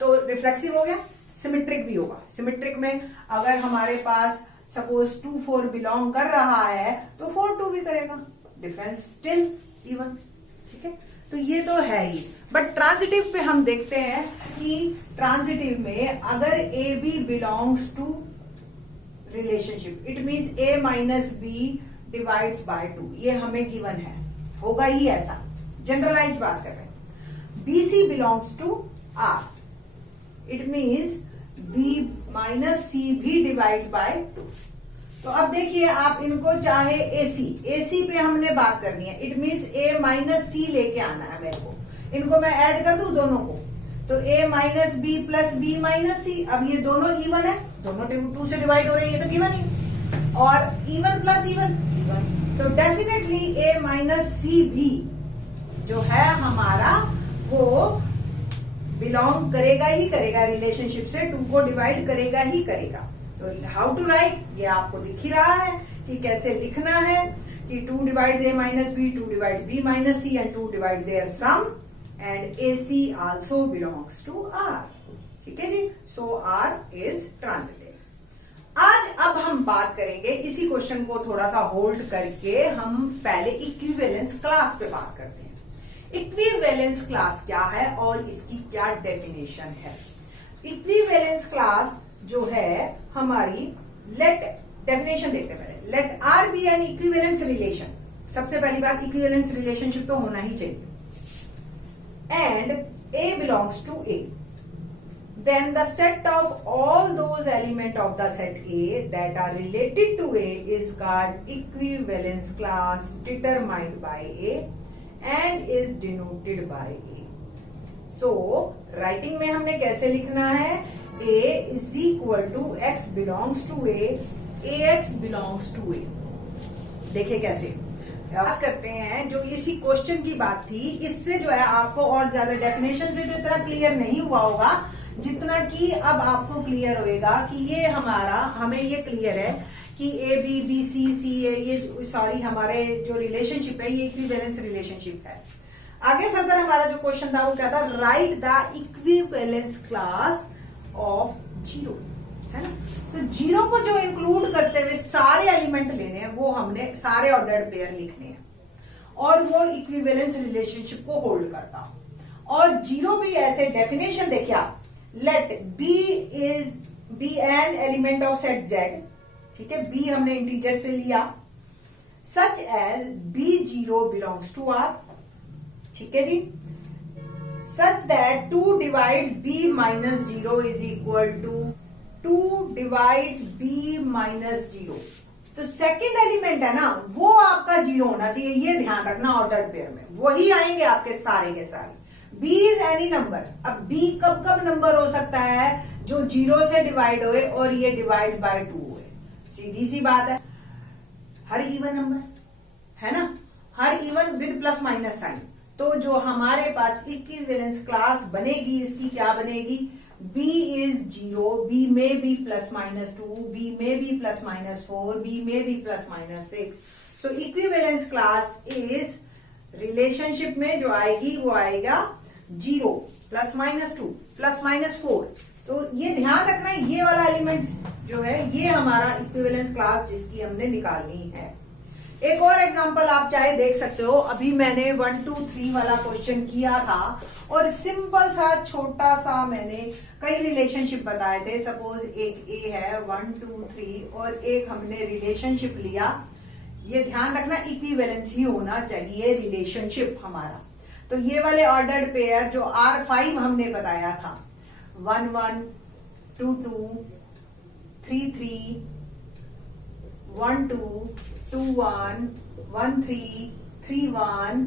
तो रिफ्लेक्सिव हो गया, सिमेट्रिक भी होगा। सिमेट्रिक में अगर हमारे पास सपोज 2 4 बिलोंग कर रहा है तो 4 2 भी करेगा, डिफरेंस स्टिल इवन, ठीक है। तो ये तो है ही, बट ट्रांजिटिव पे हम देखते हैं कि ट्रांजिटिव में अगर A B belongs to relationship, it means A minus B divides by 2, ये हमें गिवन है, होगा ही ऐसा, जनरलाइज बात कर रहे हैं। BC belongs to R, it means B minus C भी डिवाइड्स बाय 2। तो अब देखिए आप इनको चाहे AC पे हमने बात करनी है, it means A minus C लेके आना है मेरे को, इनको मैं ऐड कर दूं दोनों को, तो A minus b plus b minus c. अब ये दोनों इवन है, दोनों 2 से डिवाइड हो रहे हैं, ये तो गिवन ही, और इवन प्लस इवन इवन, तो डेफिनेटली A माइनस सी भी जो है हमारा वो बिलोंग करेगा ही करेगा रिलेशनशिप से, 2 को डिवाइड करेगा ही करेगा। तो हाउ टू राइट, ये आपको दिख ही रहा है कि कैसे लिखना है कि 2 डिवाइड्स A माइनस बी, 2 डिवाइड्स B minus C, and 2 divide their sum, and AC also belongs to R, ठीक है जी। So R is transitive। आज अब हम हम बात करेंगे इसी क्वेश्चन को थोड़ा सा होल्ड करके हम पहले इक्विवेलेंस क्लास पे बात करते हैं। इक्विवेलेंस क्लास क्या है और इसकी क्या डेफिनेशन है। इक्विवेलेंस क्लास जो है हमारी, लेट डेफिनेशन देखते हैं पहले। Let R be an equivalence relation. सबसे पहली बात, इक्विवेलेंस रिलेशनशिप तो होना ही चाहिए। And A belongs to A, then the set of all those elements of the set A that are related to A is called equivalence class determined by A and is denoted by A. So writing में हमने कैसे लिखना है, A is equal to X belongs to A, AX belongs to A। देखिए कैसे बात करते हैं। जो इसी क्वेश्चन की बात थी, इससे जो है आपको और ज्यादा डेफिनेशन से तो इतना क्लियर नहीं हुआ होगा जितना कि अब आपको क्लियर होएगा कि ये हमारा, हमें ये क्लियर है कि ए बी बी सी सी ए, ये सॉरी हमारे जो रिलेशनशिप है ये इक्विवेलेंस रिलेशनशिप है। आगे फर्दर हमारा जो क्वेश्चन था वो क्या था, right the equivalence class of zero, है ना। तो जीरो को जो इंक्लूड करते हुए सारे एलिमेंट लेने हैं, वो हमने सारे ऑर्डर्ड पेयर लिखने हैं और वो इक्विवेलेंस रिलेशनशिप को होल्ड करता। और जीरो भी ऐसे डेफिनेशन देखिए आप, let b is b an element of set z, ठीक है, b हमने इंटीजर से लिया, such as b0 belongs to r, ठीक है जी, such that 2 divides b minus 0 is equal to 2 divides b minus 0। तो सेकेंड एलिमेंट है ना, वो आपका जीरो होना चाहिए, ये ध्यान रखना। ऑर्डर्ड पेयर में वही आएंगे आपके सारे के सारे। b is any number. अब b कब कब नंबर हो सकता है, जो जीरो से डिवाइड होए और ये डिवाइड बाय 2 हुए। सीधी सी बात है, हर इवन नंबर है ना, हर even with plus minus sign. तो जो हमारे पास इक्विवेलेंस क्लास बनेगी, इसकी क्या बनेगी, b इज जीरो, b में बी प्लस माइनस 2, b में बी प्लस माइनस 4, b में B plus minus 6। So equivalence class is, relationship में जो आएगी वो आएगा 0 प्लस माइनस 2 प्लस माइनस 4। तो ये ध्यान रखना, ये वाला एलिमेंट जो है ये हमारा इक्विवेलेंस क्लास जिसकी हमने निकालनी है। एक और एग्जांपल आप चाहे देख सकते हो। अभी मैंने 1 2 3 वाला क्वेश्चन किया था और सिंपल सा छोटा सा मैंने कई रिलेशनशिप बताए थे। सपोज एक ए है 1 2 3 और एक हमने रिलेशनशिप लिया। ये ध्यान रखना इक्विवेलेंस ही होना चाहिए रिलेशनशिप हमारा। तो ये वाले ऑर्डर्ड पेयर जो R5 हमने बताया था, 1 1 2 2 3 3 1 2 2 1 1 3 3 1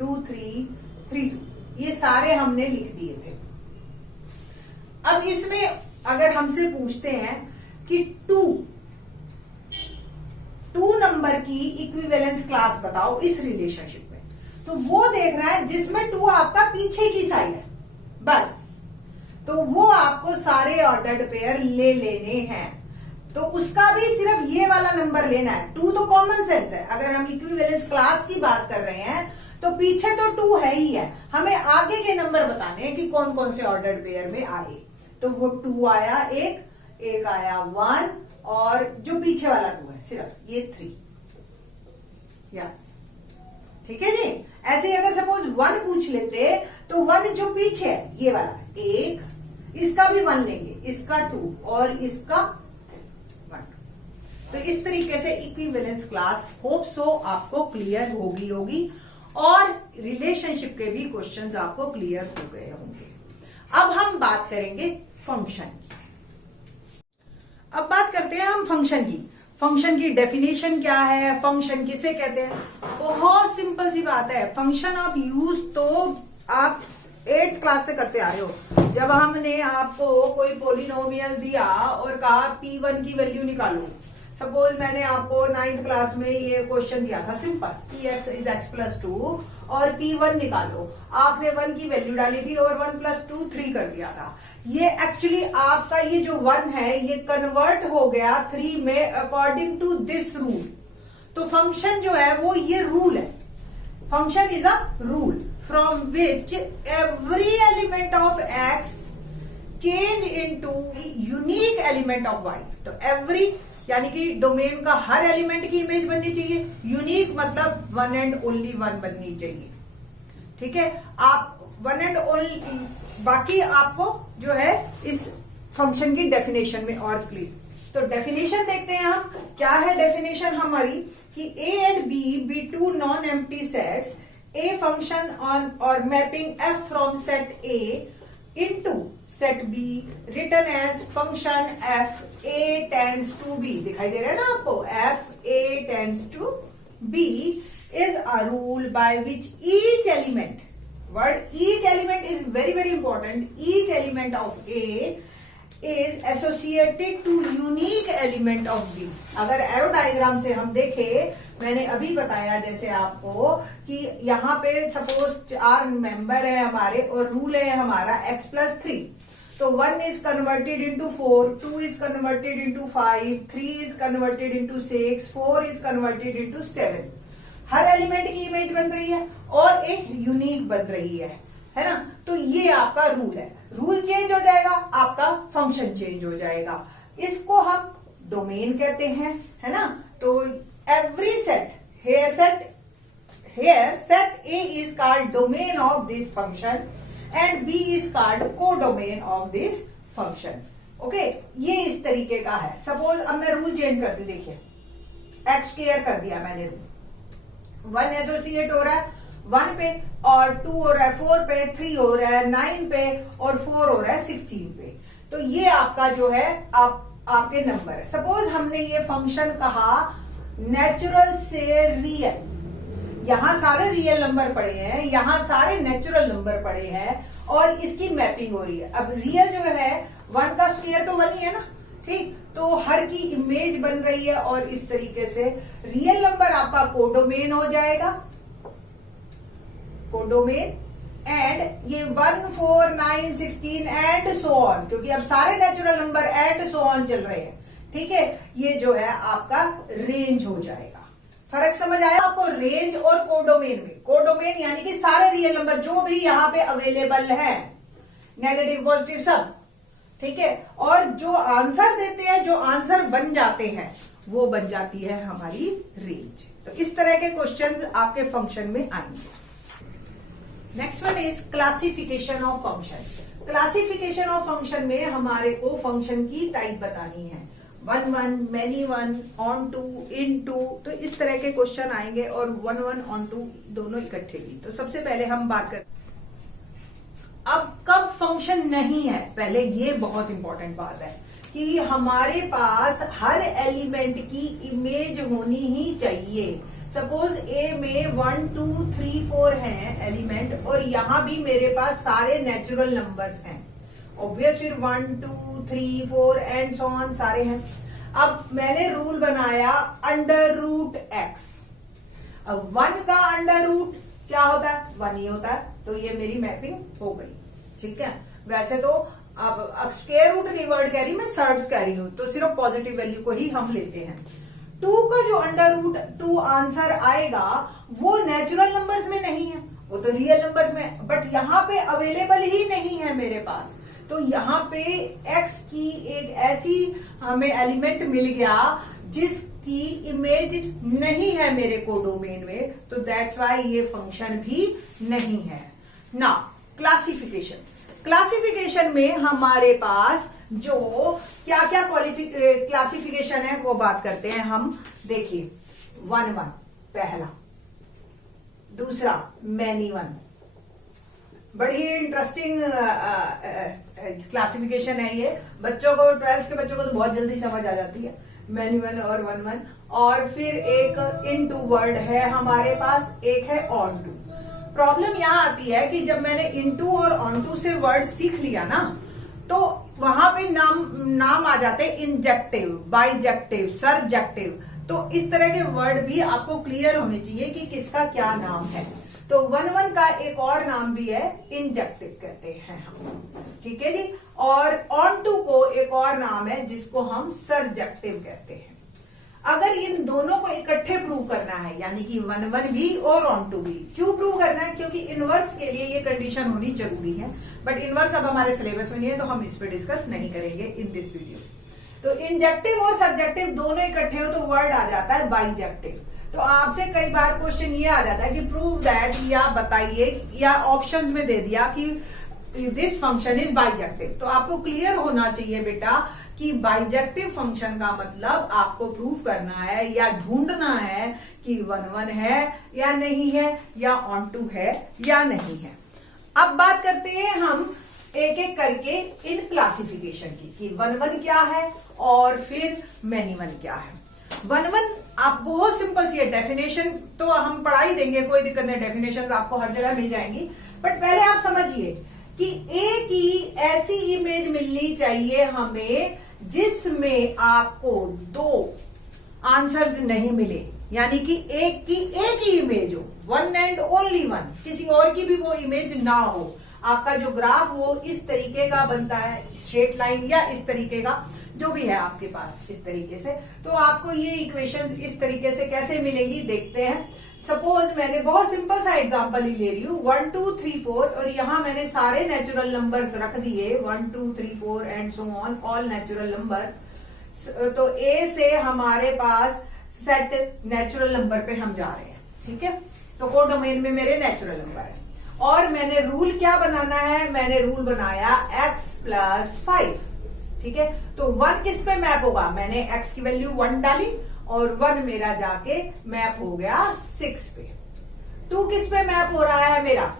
2 3 3 2, ये सारे हमने लिख दिए थे। अब इसमें अगर हमसे पूछते हैं कि 2 नंबर की इक्विवेलेंस क्लास बताओ इस रिलेशनशिप में, तो वो देख रहा है जिसमें 2 आपका पीछे की साइड है बस। तो वो आपको सारे ऑर्डर्ड पेयर ले लेने हैं। तो उसका भी सिर्फ ये वाला नंबर लेना है। 2 तो कॉमन सेंस है, अगर हम इक्विवेलेंस क्लास की बात कर रहे हैं तो पीछे तो 2 है ही है, हमें आगे के नंबर बताने हैं कि कौन कौन से ऑर्डर्ड पेयर में आए। तो वो 2 आया, एक आया 1 और जो पीछे वाला 2 है सिर्फ ये 3। यस, ठीक है जी। ऐसे अगर सपोज 1 पूछ लेते तो 1 जो पीछे है ये वाला 1, इसका भी 1 लेंगे, इसका 2 और इसका 1। तो इस तरीके से इक्विवेलेंस क्लास होप सो आपको क्लियर होगी और रिलेशनशिप के भी क्वेश्चंस आपको क्लियर हो गए होंगे। अब हम बात करेंगे फंक्शन की। अब बात करते हैं हम फंक्शन की। फंक्शन की डेफिनेशन क्या है, फंक्शन किसे कहते हैं। बहुत सिंपल सी बात है। फंक्शन आप यूज तो आप 8th क्लास से करते आ रहे हो। जब हमने आपको कोई पॉलिनोमियल दिया और कहा P1 की वैल्यू निकालो, सपोज मैंने आपको 9th क्लास में ये क्वेश्चन दिया था सिंपल, Px इज x+2 और P1 निकालो। आपने 1 की वैल्यू डाली थी और 1 + 2 3 कर दिया था। ये एक्चुअली आपका ये जो 1 है ये कन्वर्ट हो गया 3 में अकॉर्डिंग टू दिस रूल। तो फंक्शन जो है वो ये रूल है। Function is a rule from which every element of x change into unique element of y. तो एवरी यानी कि डोमेन का हर एलिमेंट की इमेज बननी चाहिए, यूनिक मतलब वन एंड ओनली वन बननी चाहिए। ठीक है, आप वन एंड ओनली, बाकी आपको जो है इस फंक्शन की डेफिनेशन में और क्लियर। तो डेफिनेशन देखते हैं हम, क्या है डेफिनेशन हमारी कि A and B two non empty sets, a function on और mapping f from set A into set B written as function f A tends to B. दिखाई दे रहा है ना आपको, f A tends to B is a rule by which each element, word each element is very very important, each element of A is associated to unique element of B। अगर arrow diagram से हम देखें, मैंने अभी बताया जैसे आपको कि यहाँ पे सपोज 4 मेंबर है हमारे और रूल है हमारा x+3, तो 1 is converted into 4, 2 is converted into 5, 3 is converted into 6, 4 is converted into 7। Her element की इमेज बन रही है और एक यूनिक बन रही है ना। तो ये आपका रूल है, रूल चेंज हो जाएगा, आपका फंक्शन चेंज हो जाएगा। इसको हम डोमेन कहते हैं, है ना। तो every set here set A is called domain of this function and B is called codomain of this function। Okay, ये इस तरीके का है। सपोज अब मैं रूल चेंज करती हूं, देखिए x² कर दिया मैंने रूल, 1 एसोसिएट हो रहा है 1 पे और 2 हो रहा है 4 पे, 3 हो रहा है 9 पे और 4 हो रहा है 16 पे। तो ये आपका जो है आपके नंबर है। सपोज हमने ये फंक्शन कहा नेचुरल से रियल, यहां सारे रियल नंबर पड़े हैं, यहां सारे नेचुरल नंबर पड़े हैं और इसकी मैपिंग हो रही है। अब रियल जो है 1 का स्क्वायर तो 1 ही है ना, ठीक, तो हर की इमेज बन रही है और इस तरीके से रियल नंबर आपका कोडोमेन हो जाएगा, कोडोमेन। एंड ये 1, 4, 9, 16 एंड सो ऑन, क्योंकि अब सारे natural number and so on चल रहे हैं। ठीक है, ये जो है आपका रेंज हो जाएगा। फर्क समझ आया आपको रेंज और कोडोमेन में? कोडोमेन यानी कि सारे रियल नंबर जो भी यहाँ पे अवेलेबल है, नेगेटिव पॉजिटिव सब, ठीक है। और जो आंसर देते हैं, जो आंसर बन जाते हैं, वो बन जाती है हमारी रेंज। तो इस तरह के क्वेश्चंस आपके फंक्शन में आएंगे। Next one is classification of function. Classification of function में हमारे को फंक्शन की टाइप बतानी है, 1 1, many 1, on to, into, तो इस तरह के क्वेश्चन आएंगे और 1 1 on to दोनों इकट्ठे भी। तो सबसे पहले हम बात कर, अब कब फंक्शन नहीं है, पहले ये बहुत इंपॉर्टेंट बात है कि हमारे पास हर एलिमेंट की इमेज होनी ही चाहिए। सपोज ए में 1 2 3 4 हैं एलिमेंट और यहां भी मेरे पास सारे नेचुरल नंबर्स हैं, ऑब्वियस, फिर 1 2 3 4 एंड सो ऑन सारे हैं। अब मैंने रूल बनाया √x। अब 1 का अंडर रूट क्या होता है, 1 ही होता है, तो ये मेरी मैपिंग हो गई। ठीक है, वैसे तो अब स्क्वायर रूट नहीं वर्ड कह रही, मैं सर्च कर रही हूं, तो सिर्फ पॉजिटिव वैल्यू को ही हम लेते हैं। 2 का जो √2 आंसर आएगा वो नेचुरल नंबर्स में नहीं है, वो तो रियल नंबर्स में, बट यहाँ पे अवेलेबल ही नहीं है मेरे पास। तो यहाँ पे x की एक ऐसी हमें एलिमेंट मिल गया जिसकी इमेज नहीं है मेरे कोडोमेन में, तो दैट्स वाई ये फंक्शन भी नहीं है। ना क्लासिफिकेशन, क्लासिफिकेशन में हमारे पास जो क्या क्या क्लासिफिकेशन है वो बात करते हैं हम। देखिए 1 1 पहला, दूसरा many 1, बड़ी इंटरेस्टिंग क्लासिफिकेशन है ये, बच्चों को 12th के बच्चों को तो बहुत जल्दी समझ आ जाती है, many 1 और 1 1। और फिर एक into वर्ड है हमारे पास, एक है on to। प्रॉब्लम यहाँ आती है कि जब मैंने into और on to से वर्ड सीख लिया ना, तो वहां पे नाम आ जाते हैं इंजेक्टिव, बाइजेक्टिव, सरजेक्टिव। तो इस तरह के वर्ड भी आपको क्लियर होने चाहिए कि किसका क्या नाम है। तो 1 1 का एक और नाम भी है, इंजेक्टिव कहते हैं हम, ठीक है जी। और ऑन टू को एक और नाम है जिसको हम सरजेक्टिव कहते हैं। अगर इन दोनों को इकट्ठे प्रूव करना है, यानी कि 1 1 भी और ऑन टू भी, क्यों प्रूव करना है? क्योंकि इनवर्स के लिए ये कंडीशन होनी जरूरी है, बट इनवर्स अब हमारे सिलेबस में नहीं है तो हम इस पे डिस्कस नहीं करेंगे इन दिस वीडियो। तो इंजेक्टिव और सब्जेक्टिव दोनों इकट्ठे हो तो वर्ड आ जाता है बाइजेक्टिव। तो आपसे कई बार क्वेश्चन ये आ जाता है कि प्रूव दैट, या बताइए, या ऑप्शंस में दे दिया कि दिस फंक्शन इज बाइजेक्टिव। तो आपको क्लियर होना चाहिए बेटा कि बाइजेक्टिव फंक्शन का मतलब आपको प्रूव करना है या ढूंढना है कि 1 1 है या नहीं है, या ऑन टू है या नहीं है। अब बात करते हैं हम एक एक करके इन क्लासिफिकेशन की कि 1 1 क्या है और फिर मैनी 1 क्या है। 1 1 आप बहुत सिंपल सी है, डेफिनेशन तो हम पढ़ा ही देंगे, कोई दिक्कत नहीं, डेफिनेशन आपको हर जगह मिल जाएंगी। बट पहले आप समझिए कि एक ही ऐसी इमेज मिलनी चाहिए हमें जिसमें आपको 2 आंसर्स नहीं मिले, यानी कि एक की एक ही इमेज हो, 1 एंड ओनली 1, किसी और की भी वो इमेज ना हो। आपका जो ग्राफ वो इस तरीके का बनता है, स्ट्रेट लाइन या इस तरीके का, जो भी है आपके पास इस तरीके से। तो आपको ये इक्वेशंस इस तरीके से कैसे मिलेंगी देखते हैं। सपोज मैंने बहुत सिंपल सा एग्जांपल ही ले रही हूँ, 1 2 3 4, और यहां मैंने सारे नेचुरल नंबर्स रख दिए, 1 2 3 4 and so on, all natural numbers. तो ए से हमारे पास सेट नेचुरल नंबर पे हम जा रहे हैं, ठीक है। तो कोडोमेन में मेरे नेचुरल नंबर है, और मैंने रूल क्या बनाना है? मैंने रूल बनाया x + 5, ठीक है। तो 1 किस पे मैप होगा? मैंने x की वैल्यू 1 डाली और 1 मेरा जाके मैप हो गया 6 पे। 2 किस पे मैप हो रहा है मेरा?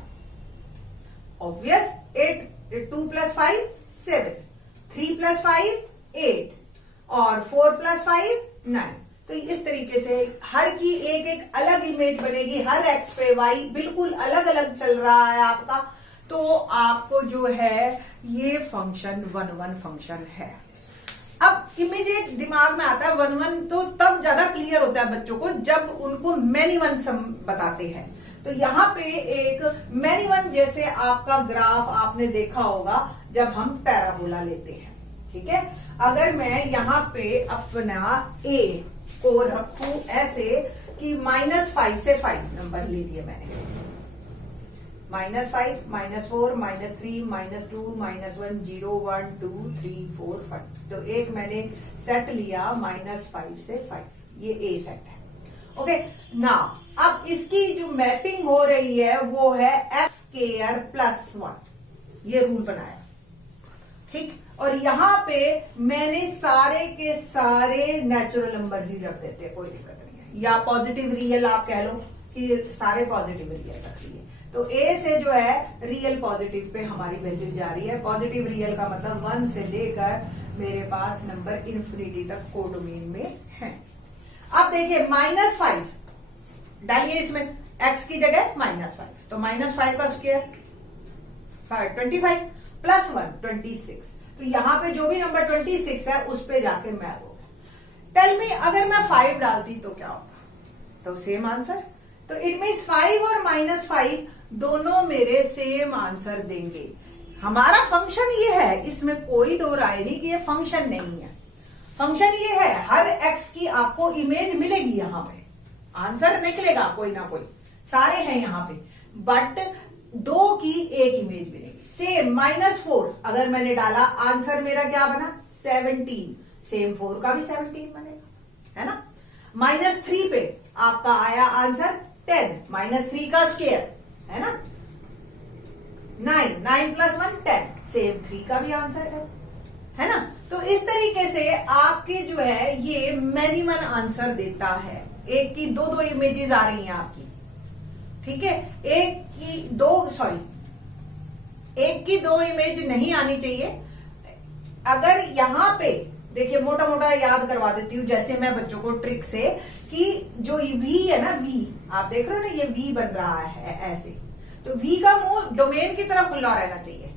ऑब्वियस 8, 2 + 5 7, 3 + 5 8, और 4 + 5 9। तो इस तरीके से हर की एक एक अलग इमेज बनेगी, हर x पे y बिल्कुल अलग अलग चल रहा है आपका, तो आपको जो है ये फंक्शन 1 1 फंक्शन है। अब इमीडिएट दिमाग में आता है 1 1 तो तब ज्यादा क्लियर होता है बच्चों को जब उनको मैनी 1 सम बताते हैं। तो यहाँ पे एक मैनी 1 जैसे आपका ग्राफ आपने देखा होगा जब हम पैराबोला लेते हैं, ठीक है। अगर मैं यहाँ पे अपना a को रखूं ऐसे कि -5 से 5 नंबर ले लिए मैंने, -5 -4 -3 -2 -1 0 1 2 3 4 5। तो एक मैंने सेट लिया -5 से 5, ये ए सेट है, ओके ना। अब इसकी जो मैपिंग हो रही है वो है x² + 1, ये रूल बनाया, ठीक। और यहां पे मैंने सारे के सारे नेचुरल नंबर्स ही रख देते हैं, कोई दिक्कत नहीं है, या पॉजिटिव रियल आप कह लो कि सारे पॉजिटिव रियल रख लिए। तो ए से जो है रियल पॉजिटिव पे हमारी वैल्यू जा रही है। पॉजिटिव रियल का मतलब 1 से लेकर मेरे पास नंबर इन्फिनिटी तक कोडोमेन में है। अब देखिए -5 डालिए इसमें, x की जगह -5, तो -5 का स्क्वायर 25 + 1 26। तो यहां पे जो भी नंबर 26 है उस पे जाके मैप होगा। टेल मी अगर मैं 5 डालती तो क्या होता? तो सेम आंसर। तो इट मीन्स 5 और -5 दोनों मेरे सेम आंसर देंगे। हमारा फंक्शन ये है, इसमें कोई दो राय नहीं कि ये फंक्शन नहीं है। फंक्शन ये है हर x की आपको इमेज मिलेगी, यहां पे आंसर निकलेगा कोई ना कोई, सारे हैं यहां पे, बट 2 की एक इमेज मिलेगी। सेम -4 अगर मैंने डाला, आंसर मेरा क्या बना? 17, सेम 4 का भी 17 बनेगा, है ना। -3 पे आपका आया आंसर 10, -3 का स्क्वायर, है ना। 9 + 1 10, सेम 3 का भी आंसर है ना। तो इस तरीके से आपके जो है ये मैनी 1 आंसर देता है। एक की 2 इमेजेस आ रही हैं आपकी, ठीक है। एक की 2 इमेज नहीं आनी चाहिए। अगर यहां पे देखिए, मोटा मोटा याद करवा देती हूँ जैसे मैं बच्चों को ट्रिक से, कि जो V है ना, V आप देख रहे हो ना, ये V बन रहा है ऐसे, तो V का मुंह डोमेन की तरफ खुला रहना चाहिए,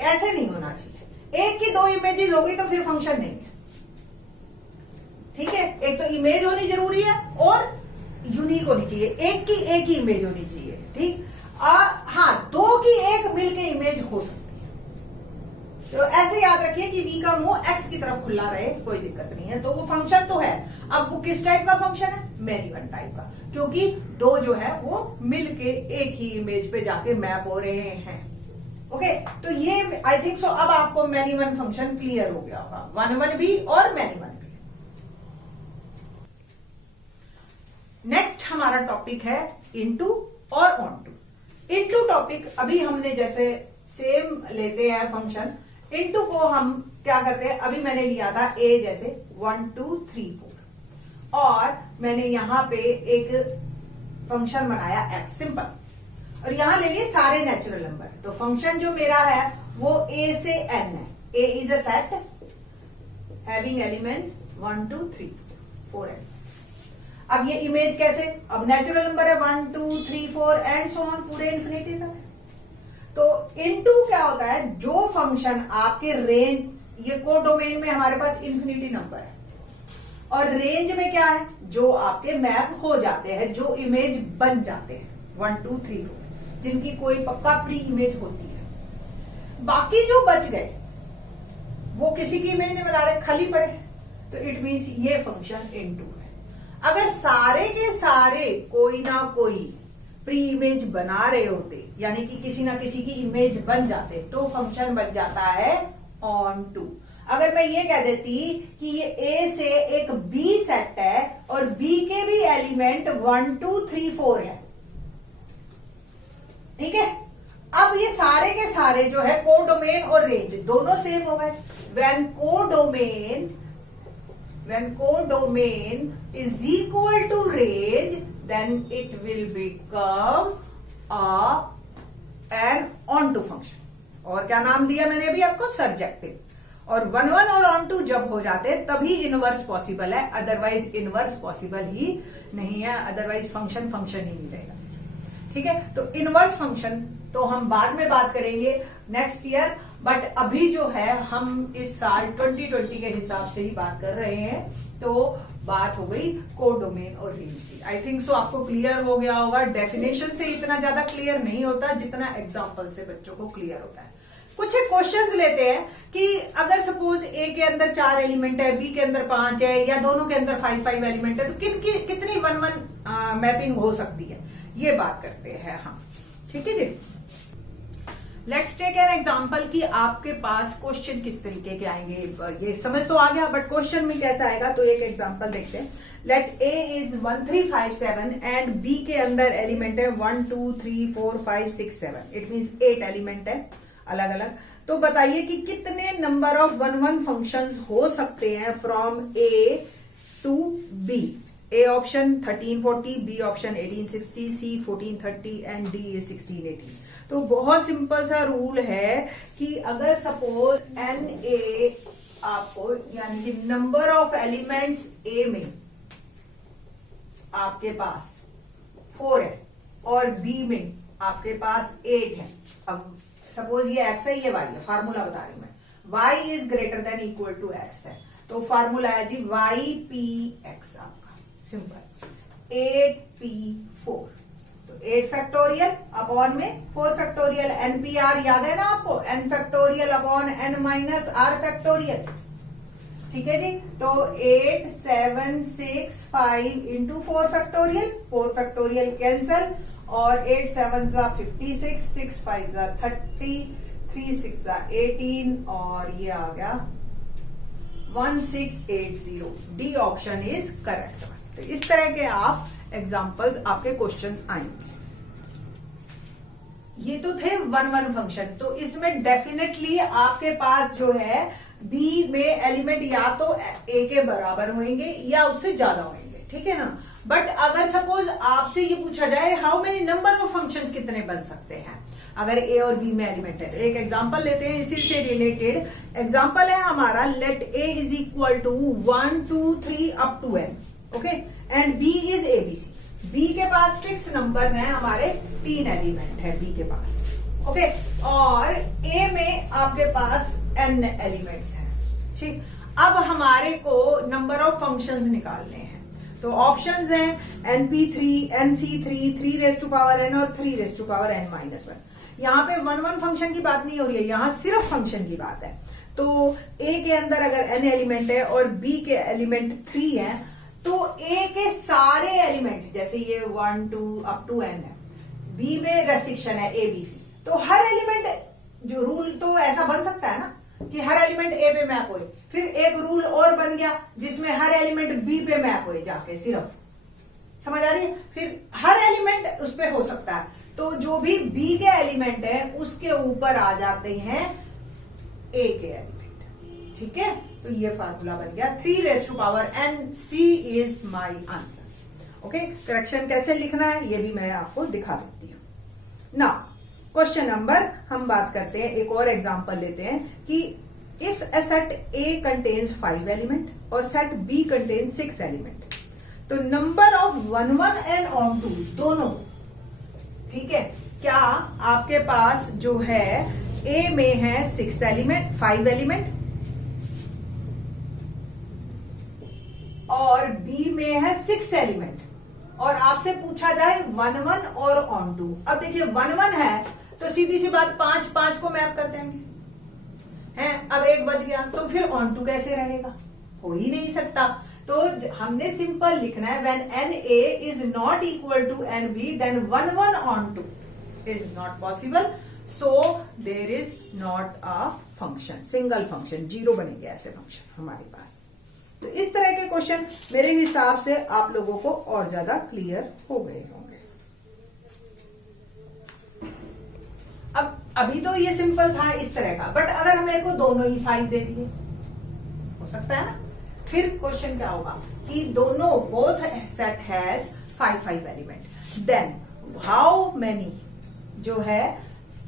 ऐसे नहीं होना चाहिए। एक की 2 इमेजेस हो गई तो फिर फंक्शन नहीं है, ठीक है। एक तो इमेज होनी जरूरी है और यूनिक होनी चाहिए, एक की एक ही इमेज होनी चाहिए, ठीक। हाँ, 2 की एक मिलके इमेज हो सकती है। तो ऐसे याद रखिए कि V का मुंह X की तरफ खुला रहे, कोई दिक्कत नहीं है। तो वो फंक्शन तो है, अब वो किस टाइप का फंक्शन है? मैनी वन टाइप का, क्योंकि दो जो है वो मिलके एक ही इमेज पे जाके मैप हो रहे हैं। ओके, तो ये आई थिंक सो अब आपको मैनी वन फंक्शन क्लियर हो गया होगा, वन वन भी और मैनी वन भी। नेक्स्ट हमारा टॉपिक है इनटू और ऑनटू। इनटू टॉपिक अभी हमने जैसे सेम लेते हैं फंक्शन, इनटू को हम क्या करते हैं, अभी मैंने लिया था ए जैसे 1 2 3 4 और मैंने यहां पे एक फंक्शन बनाया x सिंपल, और यहां लेंगे सारे नेचुरल नंबर। तो फंक्शन जो मेरा है वो a से n है। a is a set having element 1 2 3 4 n। अब ये इमेज कैसे, अब नेचुरल नंबर है 1 2 3 4 एंड सो ऑन, पूरे इन्फिनिटी तक है। तो इनटू क्या होता है, जो फंक्शन आपके रेंज, ये कोडोमेन में हमारे पास इन्फिनिटी नंबर है, और रेंज में क्या है, जो आपके मैप हो जाते हैं, जो इमेज बन जाते हैं 1 2 3 4, जिनकी कोई पक्का प्री इमेज होती है। बाकी जो बच गए वो किसी की इमेज नहीं बना रहे, खाली पड़े, तो इट मीन्स ये फंक्शन इनटू है। अगर सारे के सारे कोई ना कोई प्री इमेज बना रहे होते, यानी कि किसी ना किसी की इमेज बन जाते, तो फंक्शन बन जाता है ऑन टू। अगर मैं ये कह देती कि ये ए से एक बी सेट है और बी के भी एलिमेंट 1 2 3 4 है, ठीक है, अब ये सारे के सारे जो है कोडोमेन और रेंज दोनों सेम हो गए। When codomain is equal to range, then it will become an onto function। और क्या नाम दिया मैंने अभी आपको, सर्जेक्टिव। और 1 1 और onto जब हो जाते तभी इनवर्स पॉसिबल है, अदरवाइज इनवर्स पॉसिबल ही नहीं है, अदरवाइज फंक्शन ही नहीं रहेगा। ठीक है, तो इनवर्स फंक्शन तो हम बाद में बात करेंगे नेक्स्ट ईयर, बट अभी जो है हम इस साल 2020 के हिसाब से ही बात कर रहे हैं। तो बात हो गई कोडोमेन और रेंज की। आई थिंक सो आपको क्लियर हो गया होगा। डेफिनेशन से इतना ज्यादा क्लियर नहीं होता जितना एग्जाम्पल से बच्चों को क्लियर होता है। कुछ क्वेश्चंस लेते हैं कि अगर सपोज ए के अंदर 4 एलिमेंट है, बी के अंदर 5 है, या दोनों के अंदर 5 एलिमेंट है, तो कितनी 1 1 मैपिंग हो सकती है, ये बात करते हैं हम। ठीक है जी, लेट्स टेक एन एग्जांपल कि आपके पास क्वेश्चन किस तरीके के आएंगे। ये समझ तो आ गया, बट क्वेश्चन में कैसा आएगा, तो एक एग्जांपल देखते हैं। Let A is 1 3 5 7 and B के अंदर एलिमेंट है 1 2 3 4 5 6 7, इट मींस 8 एलिमेंट है अलग अलग। तो बताइए कि कितने नंबर ऑफ 1 1 फंक्शंस हो सकते हैं from A to B. A option 1340, B option 1860, C 1430 and D is 1680। तो बहुत सिंपल सा रूल है कि अगर सपोज एन ए आपको, यानी कि नंबर ऑफ एलिमेंट्स ए में आपके पास 4 है और बी में आपके पास 8 है। अब सपोज ये x है, ये y है, फार्मूला बता रही हूं मैं, y is greater than equal to x है, तो फार्मूला है जी ypx आपका सिंपल 8p4। तो 8 फैक्टोरियल अपॉन में 4 फैक्टोरियल, npr याद है ना आपको, n factorial upon n minus r factorial. ठीक है जी, तो 8 7 6 5 इंटू 4 फैक्टोरियल, 4 फैक्टोरियल कैंसल, और 8 7 जा 56, 6 5 जा 30, 3 6 जा 18, और ये आ गया 1680। D option is correct. तो इस तरह के आप एग्जांपल्स आपके क्वेश्चंस आएंगे। ये तो थे 1 1 फंक्शन। तो इसमें डेफिनेटली आपके पास जो है बी में एलिमेंट या तो ए के बराबर होंगे या उससे ज्यादा होंगे, ठीक है ना। बट अगर सपोज आपसे ये पूछा जाए how many number of functions कितने बन सकते हैं अगर ए और बी में एलिमेंट है, तो एक एग्जांपल लेते हैं इसी से रिलेटेड। एग्जांपल है हमारा, let A is equal to 1 2 3 up to n, okay, and B is ABC. B के पास फिक्स नंबर्स हैं हमारे, 3 एलिमेंट है बी के पास, ओके, और ए में आपके पास n एलिमेंट्स हैं। ठीक, अब हमारे को नंबर ऑफ फंक्शंस निकालने हैं। तो ऑप्शंस हैं np3, nc3, 3 raise to power n और 3 raise to power n minus 1। यहाँ पे 1 1 फंक्शन की बात नहीं हो रही है, यहाँ सिर्फ फंक्शन की बात है। तो a के अंदर अगर n एलिमेंट है और b के एलिमेंट 3 है, तो ए के सारे एलिमेंट, जैसे ये 1 2 अप टू n है, बी में रेस्ट्रिक्शन है ए बी सी, तो हर एलिमेंट, जो रूल तो ऐसा बन सकता है ना कि हर एलिमेंट ए पे मैप होए, फिर एक रूल और बन गया जिसमें हर एलिमेंट बी पे मैप होए जाके, सिर्फ, समझ आ रही है? फिर हर एलिमेंट उस पे हो सकता है, तो जो भी बी के एलिमेंट है उसके ऊपर आ जाते हैं ए के एलिमेंट, ठीक है? तो ये फार्मूला बन गया 3n, C is my answer. Okay, correction कैसे लिखना है ये भी मैं आपको दिखा देती हूं ना। क्वेश्चन नंबर, हम बात करते हैं, एक और एग्जांपल लेते हैं कि if a set A contains 5 element और set B contains 6 एलिमेंट, तो नंबर ऑफ 1 1 and on 2 दोनों, ठीक है, क्या आपके पास जो है A में है 6 एलिमेंट, 5 एलिमेंट, और B में है 6 एलिमेंट, और आपसे पूछा जाए 1 1 और on 2। अब देखिए 1 1 है तो सीधी सी बात 5 5 को मैप कर जाएंगे हैं, अब एक बच गया तो फिर on 2 कैसे रहेगा? हो ही नहीं सकता। तो हमने सिंपल लिखना है when NA is not equal to NB then 1 1 on 2 is not possible, so there is not a function, single function, zero बनेंगे ऐसे फंक्शन हमारे पास। तो इस तरह के क्वेश्चन मेरे हिसाब से आप लोगों को और ज्यादा क्लियर हो गए होंगे। अब अभी तो ये सिंपल था इस तरह का, बट अगर मेरे को दोनों ही 5 दे दिए, हो सकता है ना, फिर क्वेश्चन क्या होगा कि दोनों both set has 5 5 element, then how many जो है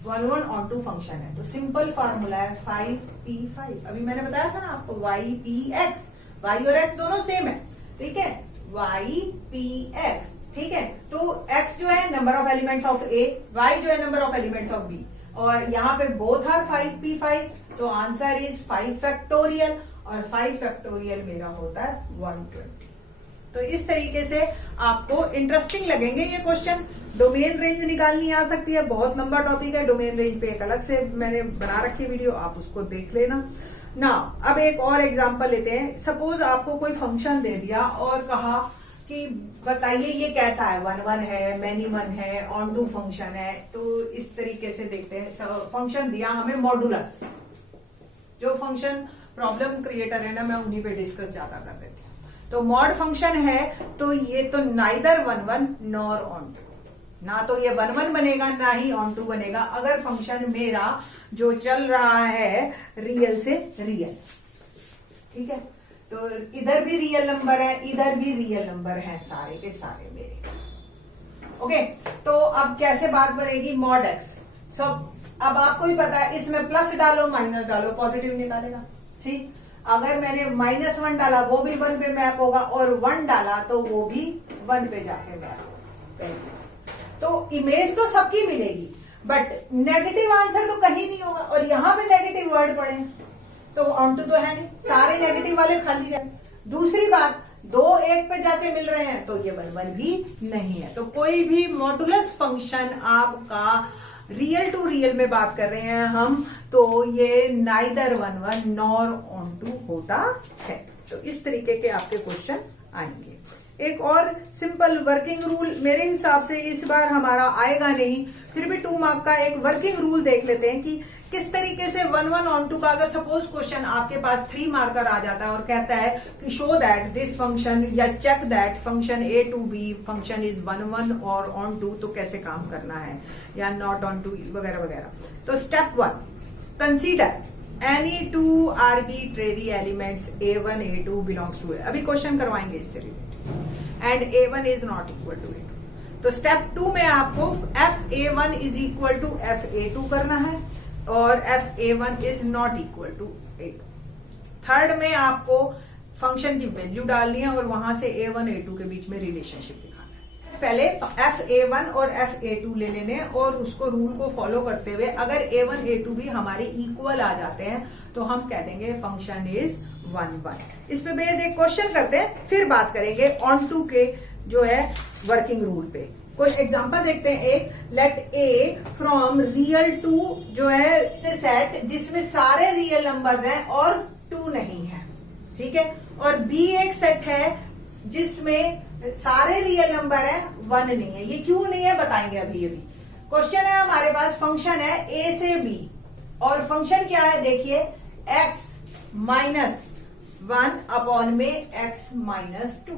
1 1 on 2 फंक्शन है, तो सिंपल फार्मूला है 5p5। अभी मैंने बताया था ना आपको ypx, y और x दोनों सेम है, ठीक है, ypx, ठीक है। तो x जो है number of elements of a, y जो है number of elements of b, और यहाँ पे बोथ आर 5p5, तो आंसर इज 5 फैक्टोरियल, और 5 फैक्टोरियल मेरा होता है 120। तो इस तरीके से आपको इंटरेस्टिंग लगेंगे ये क्वेश्चन। डोमेन रेंज निकालनी आ सकती है, बहुत लंबा टॉपिक है, डोमेन रेंज पे एक अलग से मैंने बना रखी वीडियो, आप उसको देख लेना ना। अब एक और एग्जांपल लेते हैं। सपोज आपको कोई फंक्शन दे दिया और कहा कि बताइए ये कैसा है, 1 1 है, मैनी 1 है, ऑन 2 फंक्शन है। तो इस तरीके से देखते हैं, फंक्शन दिया हमें मॉडुलस, जो फंक्शन प्रॉब्लम क्रिएटर है ना, मैं उन्हीं पे डिस्कस ज्यादा कर देती हूँ। तो मॉड फंक्शन है, तो ये तो नाइदर 1 1 नॉर ऑन 2, ना तो ये 1 1 बनेगा ना ही ऑन 2 बनेगा, अगर फंक्शन मेरा जो चल रहा है रियल से रियल, ठीक है। तो इधर भी रियल नंबर है, इधर भी रियल नंबर है, सारे के सारे मेरे, ओके। तो अब कैसे बात बनेगी, मॉड एक्स सब, अब आपको ही पता है, इसमें प्लस डालो माइनस डालो पॉजिटिव निकालेगा, ठीक। अगर मैंने -1 डाला वो भी 1 पे मैप होगा, और 1 डाला तो वो भी 1 पे जाके मैप होगा। तो इमेज तो सबकी मिलेगी, बट नेगेटिव आंसर तो कहीं नहीं होगा, और यहाँ पे नेगेटिव वर्ड पड़े तो ऑन टू तो है नहीं, सारे नेगेटिव वाले खाली रहे। दूसरी बात, 2 1 पे जाके मिल रहे हैं, तो ये 1 1 भी नहीं है। तो कोई भी मॉडुलस फंक्शन आपका रियल टू रियल में बात कर रहे हैं हम, तो ये नाइदर 1 1 नॉर ऑन 2 होता है। तो इस तरीके के आपके क्वेश्चन आएंगे। एक और सिंपल वर्किंग रूल मेरे हिसाब से इस बार हमारा आएगा नहीं, फिर भी 2 मार्क का एक वर्किंग रूल देख लेते हैं कि किस तरीके से 1 1 ऑन 2 का, अगर सपोज क्वेश्चन आपके पास 3 मार्कर आ जाता है और कहता है कि शो दैट दिस फंक्शन या check that function a to b function is 1 1 और ऑन 2, तो कैसे काम करना है, या नॉट ऑन 2 वगैरह वगैरह। तो step 1, consider any 2 arbitrary elements a1 a2 belongs to, अभी क्वेश्चन करवाएंगे इससे रिलेटेड, and a1 is not equal to a2। तो स्टेप 2 में आपको fa1 is equal to fa2 करना है, और fa1 is not equal to a2। Third में आपको फंक्शन की वैल्यू डालनी है और वहां से a1 a2 के बीच में रिलेशनशिप दिखाना है। पहले fa1 और fa2 ले लेने, और उसको रूल को फॉलो करते हुए अगर a1 a2 भी हमारे इक्वल आ जाते हैं तो हम कह देंगे फंक्शन इज 1 1। इस पे बेस्ड एक क्वेश्चन करते हैं, फिर बात करेंगे ऑन 2 के जो है वर्किंग रूल पे। कुछ एग्जांपल देखते हैं। एक, let A from real to जो है सेट जिसमें सारे रियल नंबर्स हैं और 2 नहीं है, ठीक है। और बी एक सेट है जिसमें सारे रियल नंबर है, 1 नहीं है। ये क्यों नहीं है बताएंगे अभी। क्वेश्चन है हमारे पास, फंक्शन है a से b और फंक्शन क्या है देखिए, x माइनस 1 अपॉन में x माइनस 2।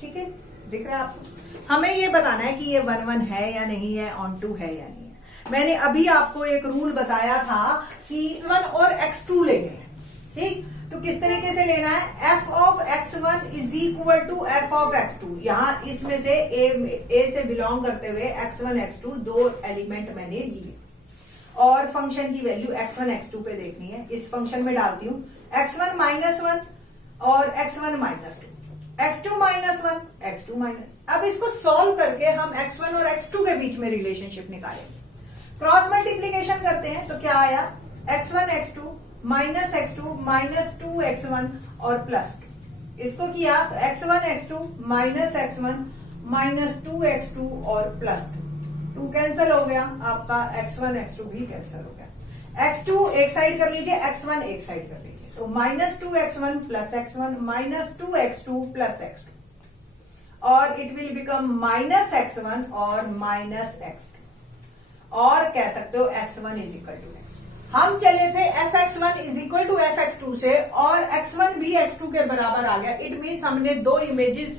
ठीक है, दिख रहा है आपको। हमें ये बताना है कि ये 1 1 है या नहीं है, ऑन टू है या नहीं है। मैंने अभी आपको एक रूल बताया था कि x1 और x2 लेने हैं। ठीक, तो किस तरीके से लेना है, f of x1 is equal to f of x2। यहाँ इसमें से a से बिलोंग करते हुए x1 x2 दो एलिमेंट मैंने लिए और फंक्शन की वैल्यू x1 x2 पे देखनी है। इस फंक्शन में डालती हूँ x1 माइनस 1 और x1 minus 2, x2 minus 1 x2 minus. अब इसको सॉल्व करके हम x1 और x2 के बीच में रिलेशनशिप निकालेंगे। क्रॉस मल्टीप्लीकेशन करते हैं तो क्या आया, x1 x2 minus x2 minus 2x1 और प्लस 2। इसको किया तो x1 x2 minus x1 minus 2x2 और प्लस 2 कैंसिल हो गया आपका, x1 x2 भी कैंसिल हो गया। x2 एक साइड कर लीजिए, x1 एक साइड कर लीजिए, तो minus 2x1 plus x1 minus 2x2 plus x2 और it will become minus x1 और माइनस x2 और कह सकते हो x1 is equal to x। हम चले थे fx1 is equal to fx2 से और x1 भी x2 के बराबर आ गया। इट मीन्स हमने दो इमेजेस,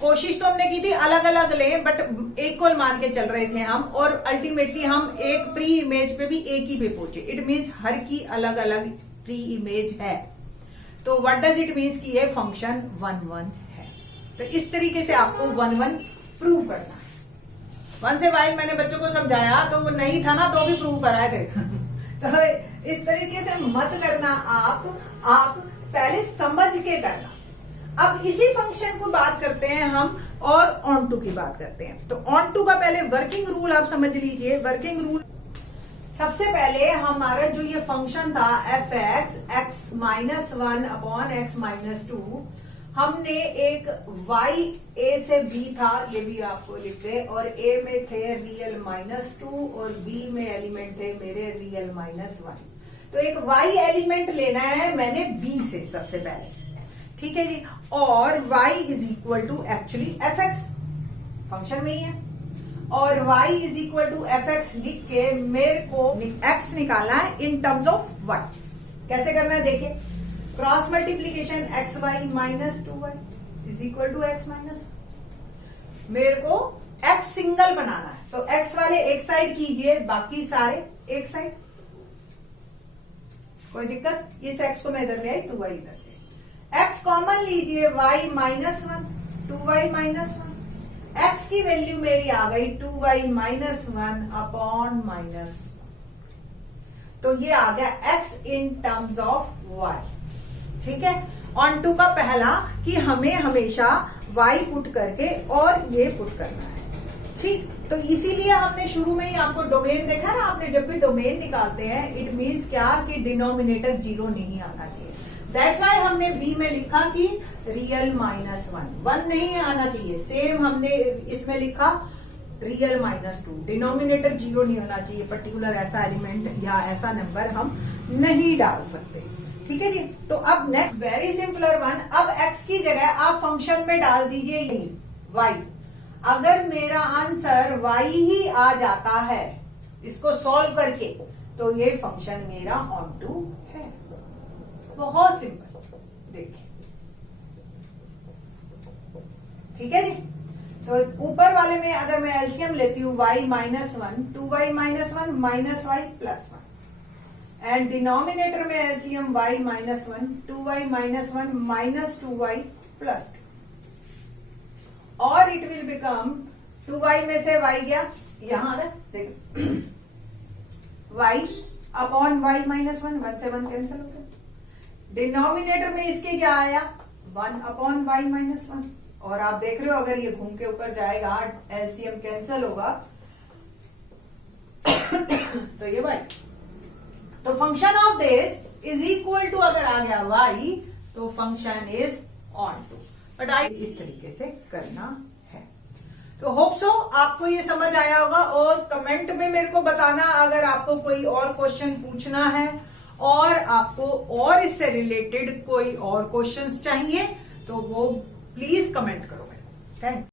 कोशिश तो हमने की थी अलग अलग लें बट इक्वल मान के चल रहे थे हम, और अल्टीमेटली हम एक प्री इमेज पे भी एक ही पे पहुंचे। इट मीन्स हर की अलग अलग प्री इमेज है। तो व्हाट डज इट मीन्स कि ये फंक्शन 1 1 है। तो इस तरीके से आपको 1 1 प्रूव करना है। 1 से y मैंने बच्चों को समझाया तो वो नहीं था ना, तो भी प्रूव कराए थे। तो इस तरीके से मत करना, आप पहले समझ के करना। अब इसी फंक्शन को बात करते हैं हम और ऑन टू की बात करते हैं। तो ऑन टू का पहले वर्किंग रूल आप समझ लीजिए। वर्किंग रूल सबसे पहले हमारा जो ये फंक्शन था fx x minus 1 upon x minus 2, हमने एक y a से b था, ये भी आपको लिख दे, और a में थे रियल माइनस 2 और b में एलिमेंट थे मेरे रियल माइनस 1। तो एक y एलिमेंट लेना है मैंने b से सबसे पहले, ठीक है जी, और y is equal to actually fx function में ही है, और y is equal to fx लिख के मेरे को x निकालना है इन टर्म्स ऑफ y। कैसे करना है देखिए, cross multiplication x y minus 2y is equal to x minus. मेरे को x सिंगल बनाना है तो x वाले एक साइड कीजिए, बाकी सारे एक साइड, कोई दिक्कत। इस x को मैं इधर ले आई, 2y इधर ले। x कॉमन लीजिए, y minus 1 2y minus 1। x की वैल्यू मेरी आ गई 2y माइनस 1 अपॉन माइनस, तो ये आ गया x in terms of y। ठीक है, ऑन टू का पहला कि हमें हमेशा y पुट करके और ये पुट करना है। ठीक, तो इसीलिए हमने शुरू में ही आपको डोमेन देखा ना, आपने जब भी डोमेन निकालते हैं इट मींस क्या कि डिनोमिनेटर 0 नहीं आना चाहिए। दैट्स व्हाई हमने b में लिखा कि रियल माइनस 1 नहीं आना चाहिए। सेम हमने इसमें लिखा रियल माइनस 2, डिनोमिनेटर 0 नहीं होना चाहिए। पर्टिकुलर ऐसा एलिमेंट या ऐसा नंबर हम नहीं डाल सकते। ठीक है जी, तो अब नेक्स्ट वेरी सिंपलर वन। अब x की जगह आप फंक्शन में डाल दीजिए y। अगर मेरा आंसर y ही आ जाता है इसको सॉल्व करके, तो ये फंक्शन मेरा ऑन टू है। बहुत सिंपल, देखिए। ठीक है जी, तो ऊपर वाले में अगर मैं एलसीएम लेती हूँ y minus 1 2y minus 1 minus y plus 1, and denominator में LCM y minus 1 2y minus 1 minus 2y plus 2, और इट विल बिकम 2y में से y गया यहां आ रहा, देखो y अपॉन y माइनस 1, 1 से 1 कैंसिल हो गया। डिनोमिनेटर में इसके क्या आया 1 अपॉन y माइनस 1, और आप देख रहे हो अगर ये घूम के ऊपर जाएगा एलसीएम कैंसिल होगा तो ये y। तो function of this is equal to, अगर आ गया y तो function is onto. But I इस तरीके से करना है। तो होप सो आपको ये समझ आया होगा, और कमेंट में मेरे को बताना अगर आपको कोई और क्वेश्चन पूछना है और आपको और इससे रिलेटेड कोई और क्वेश्चंस चाहिए तो वो प्लीज कमेंट करो मेरे को। थैंक्स।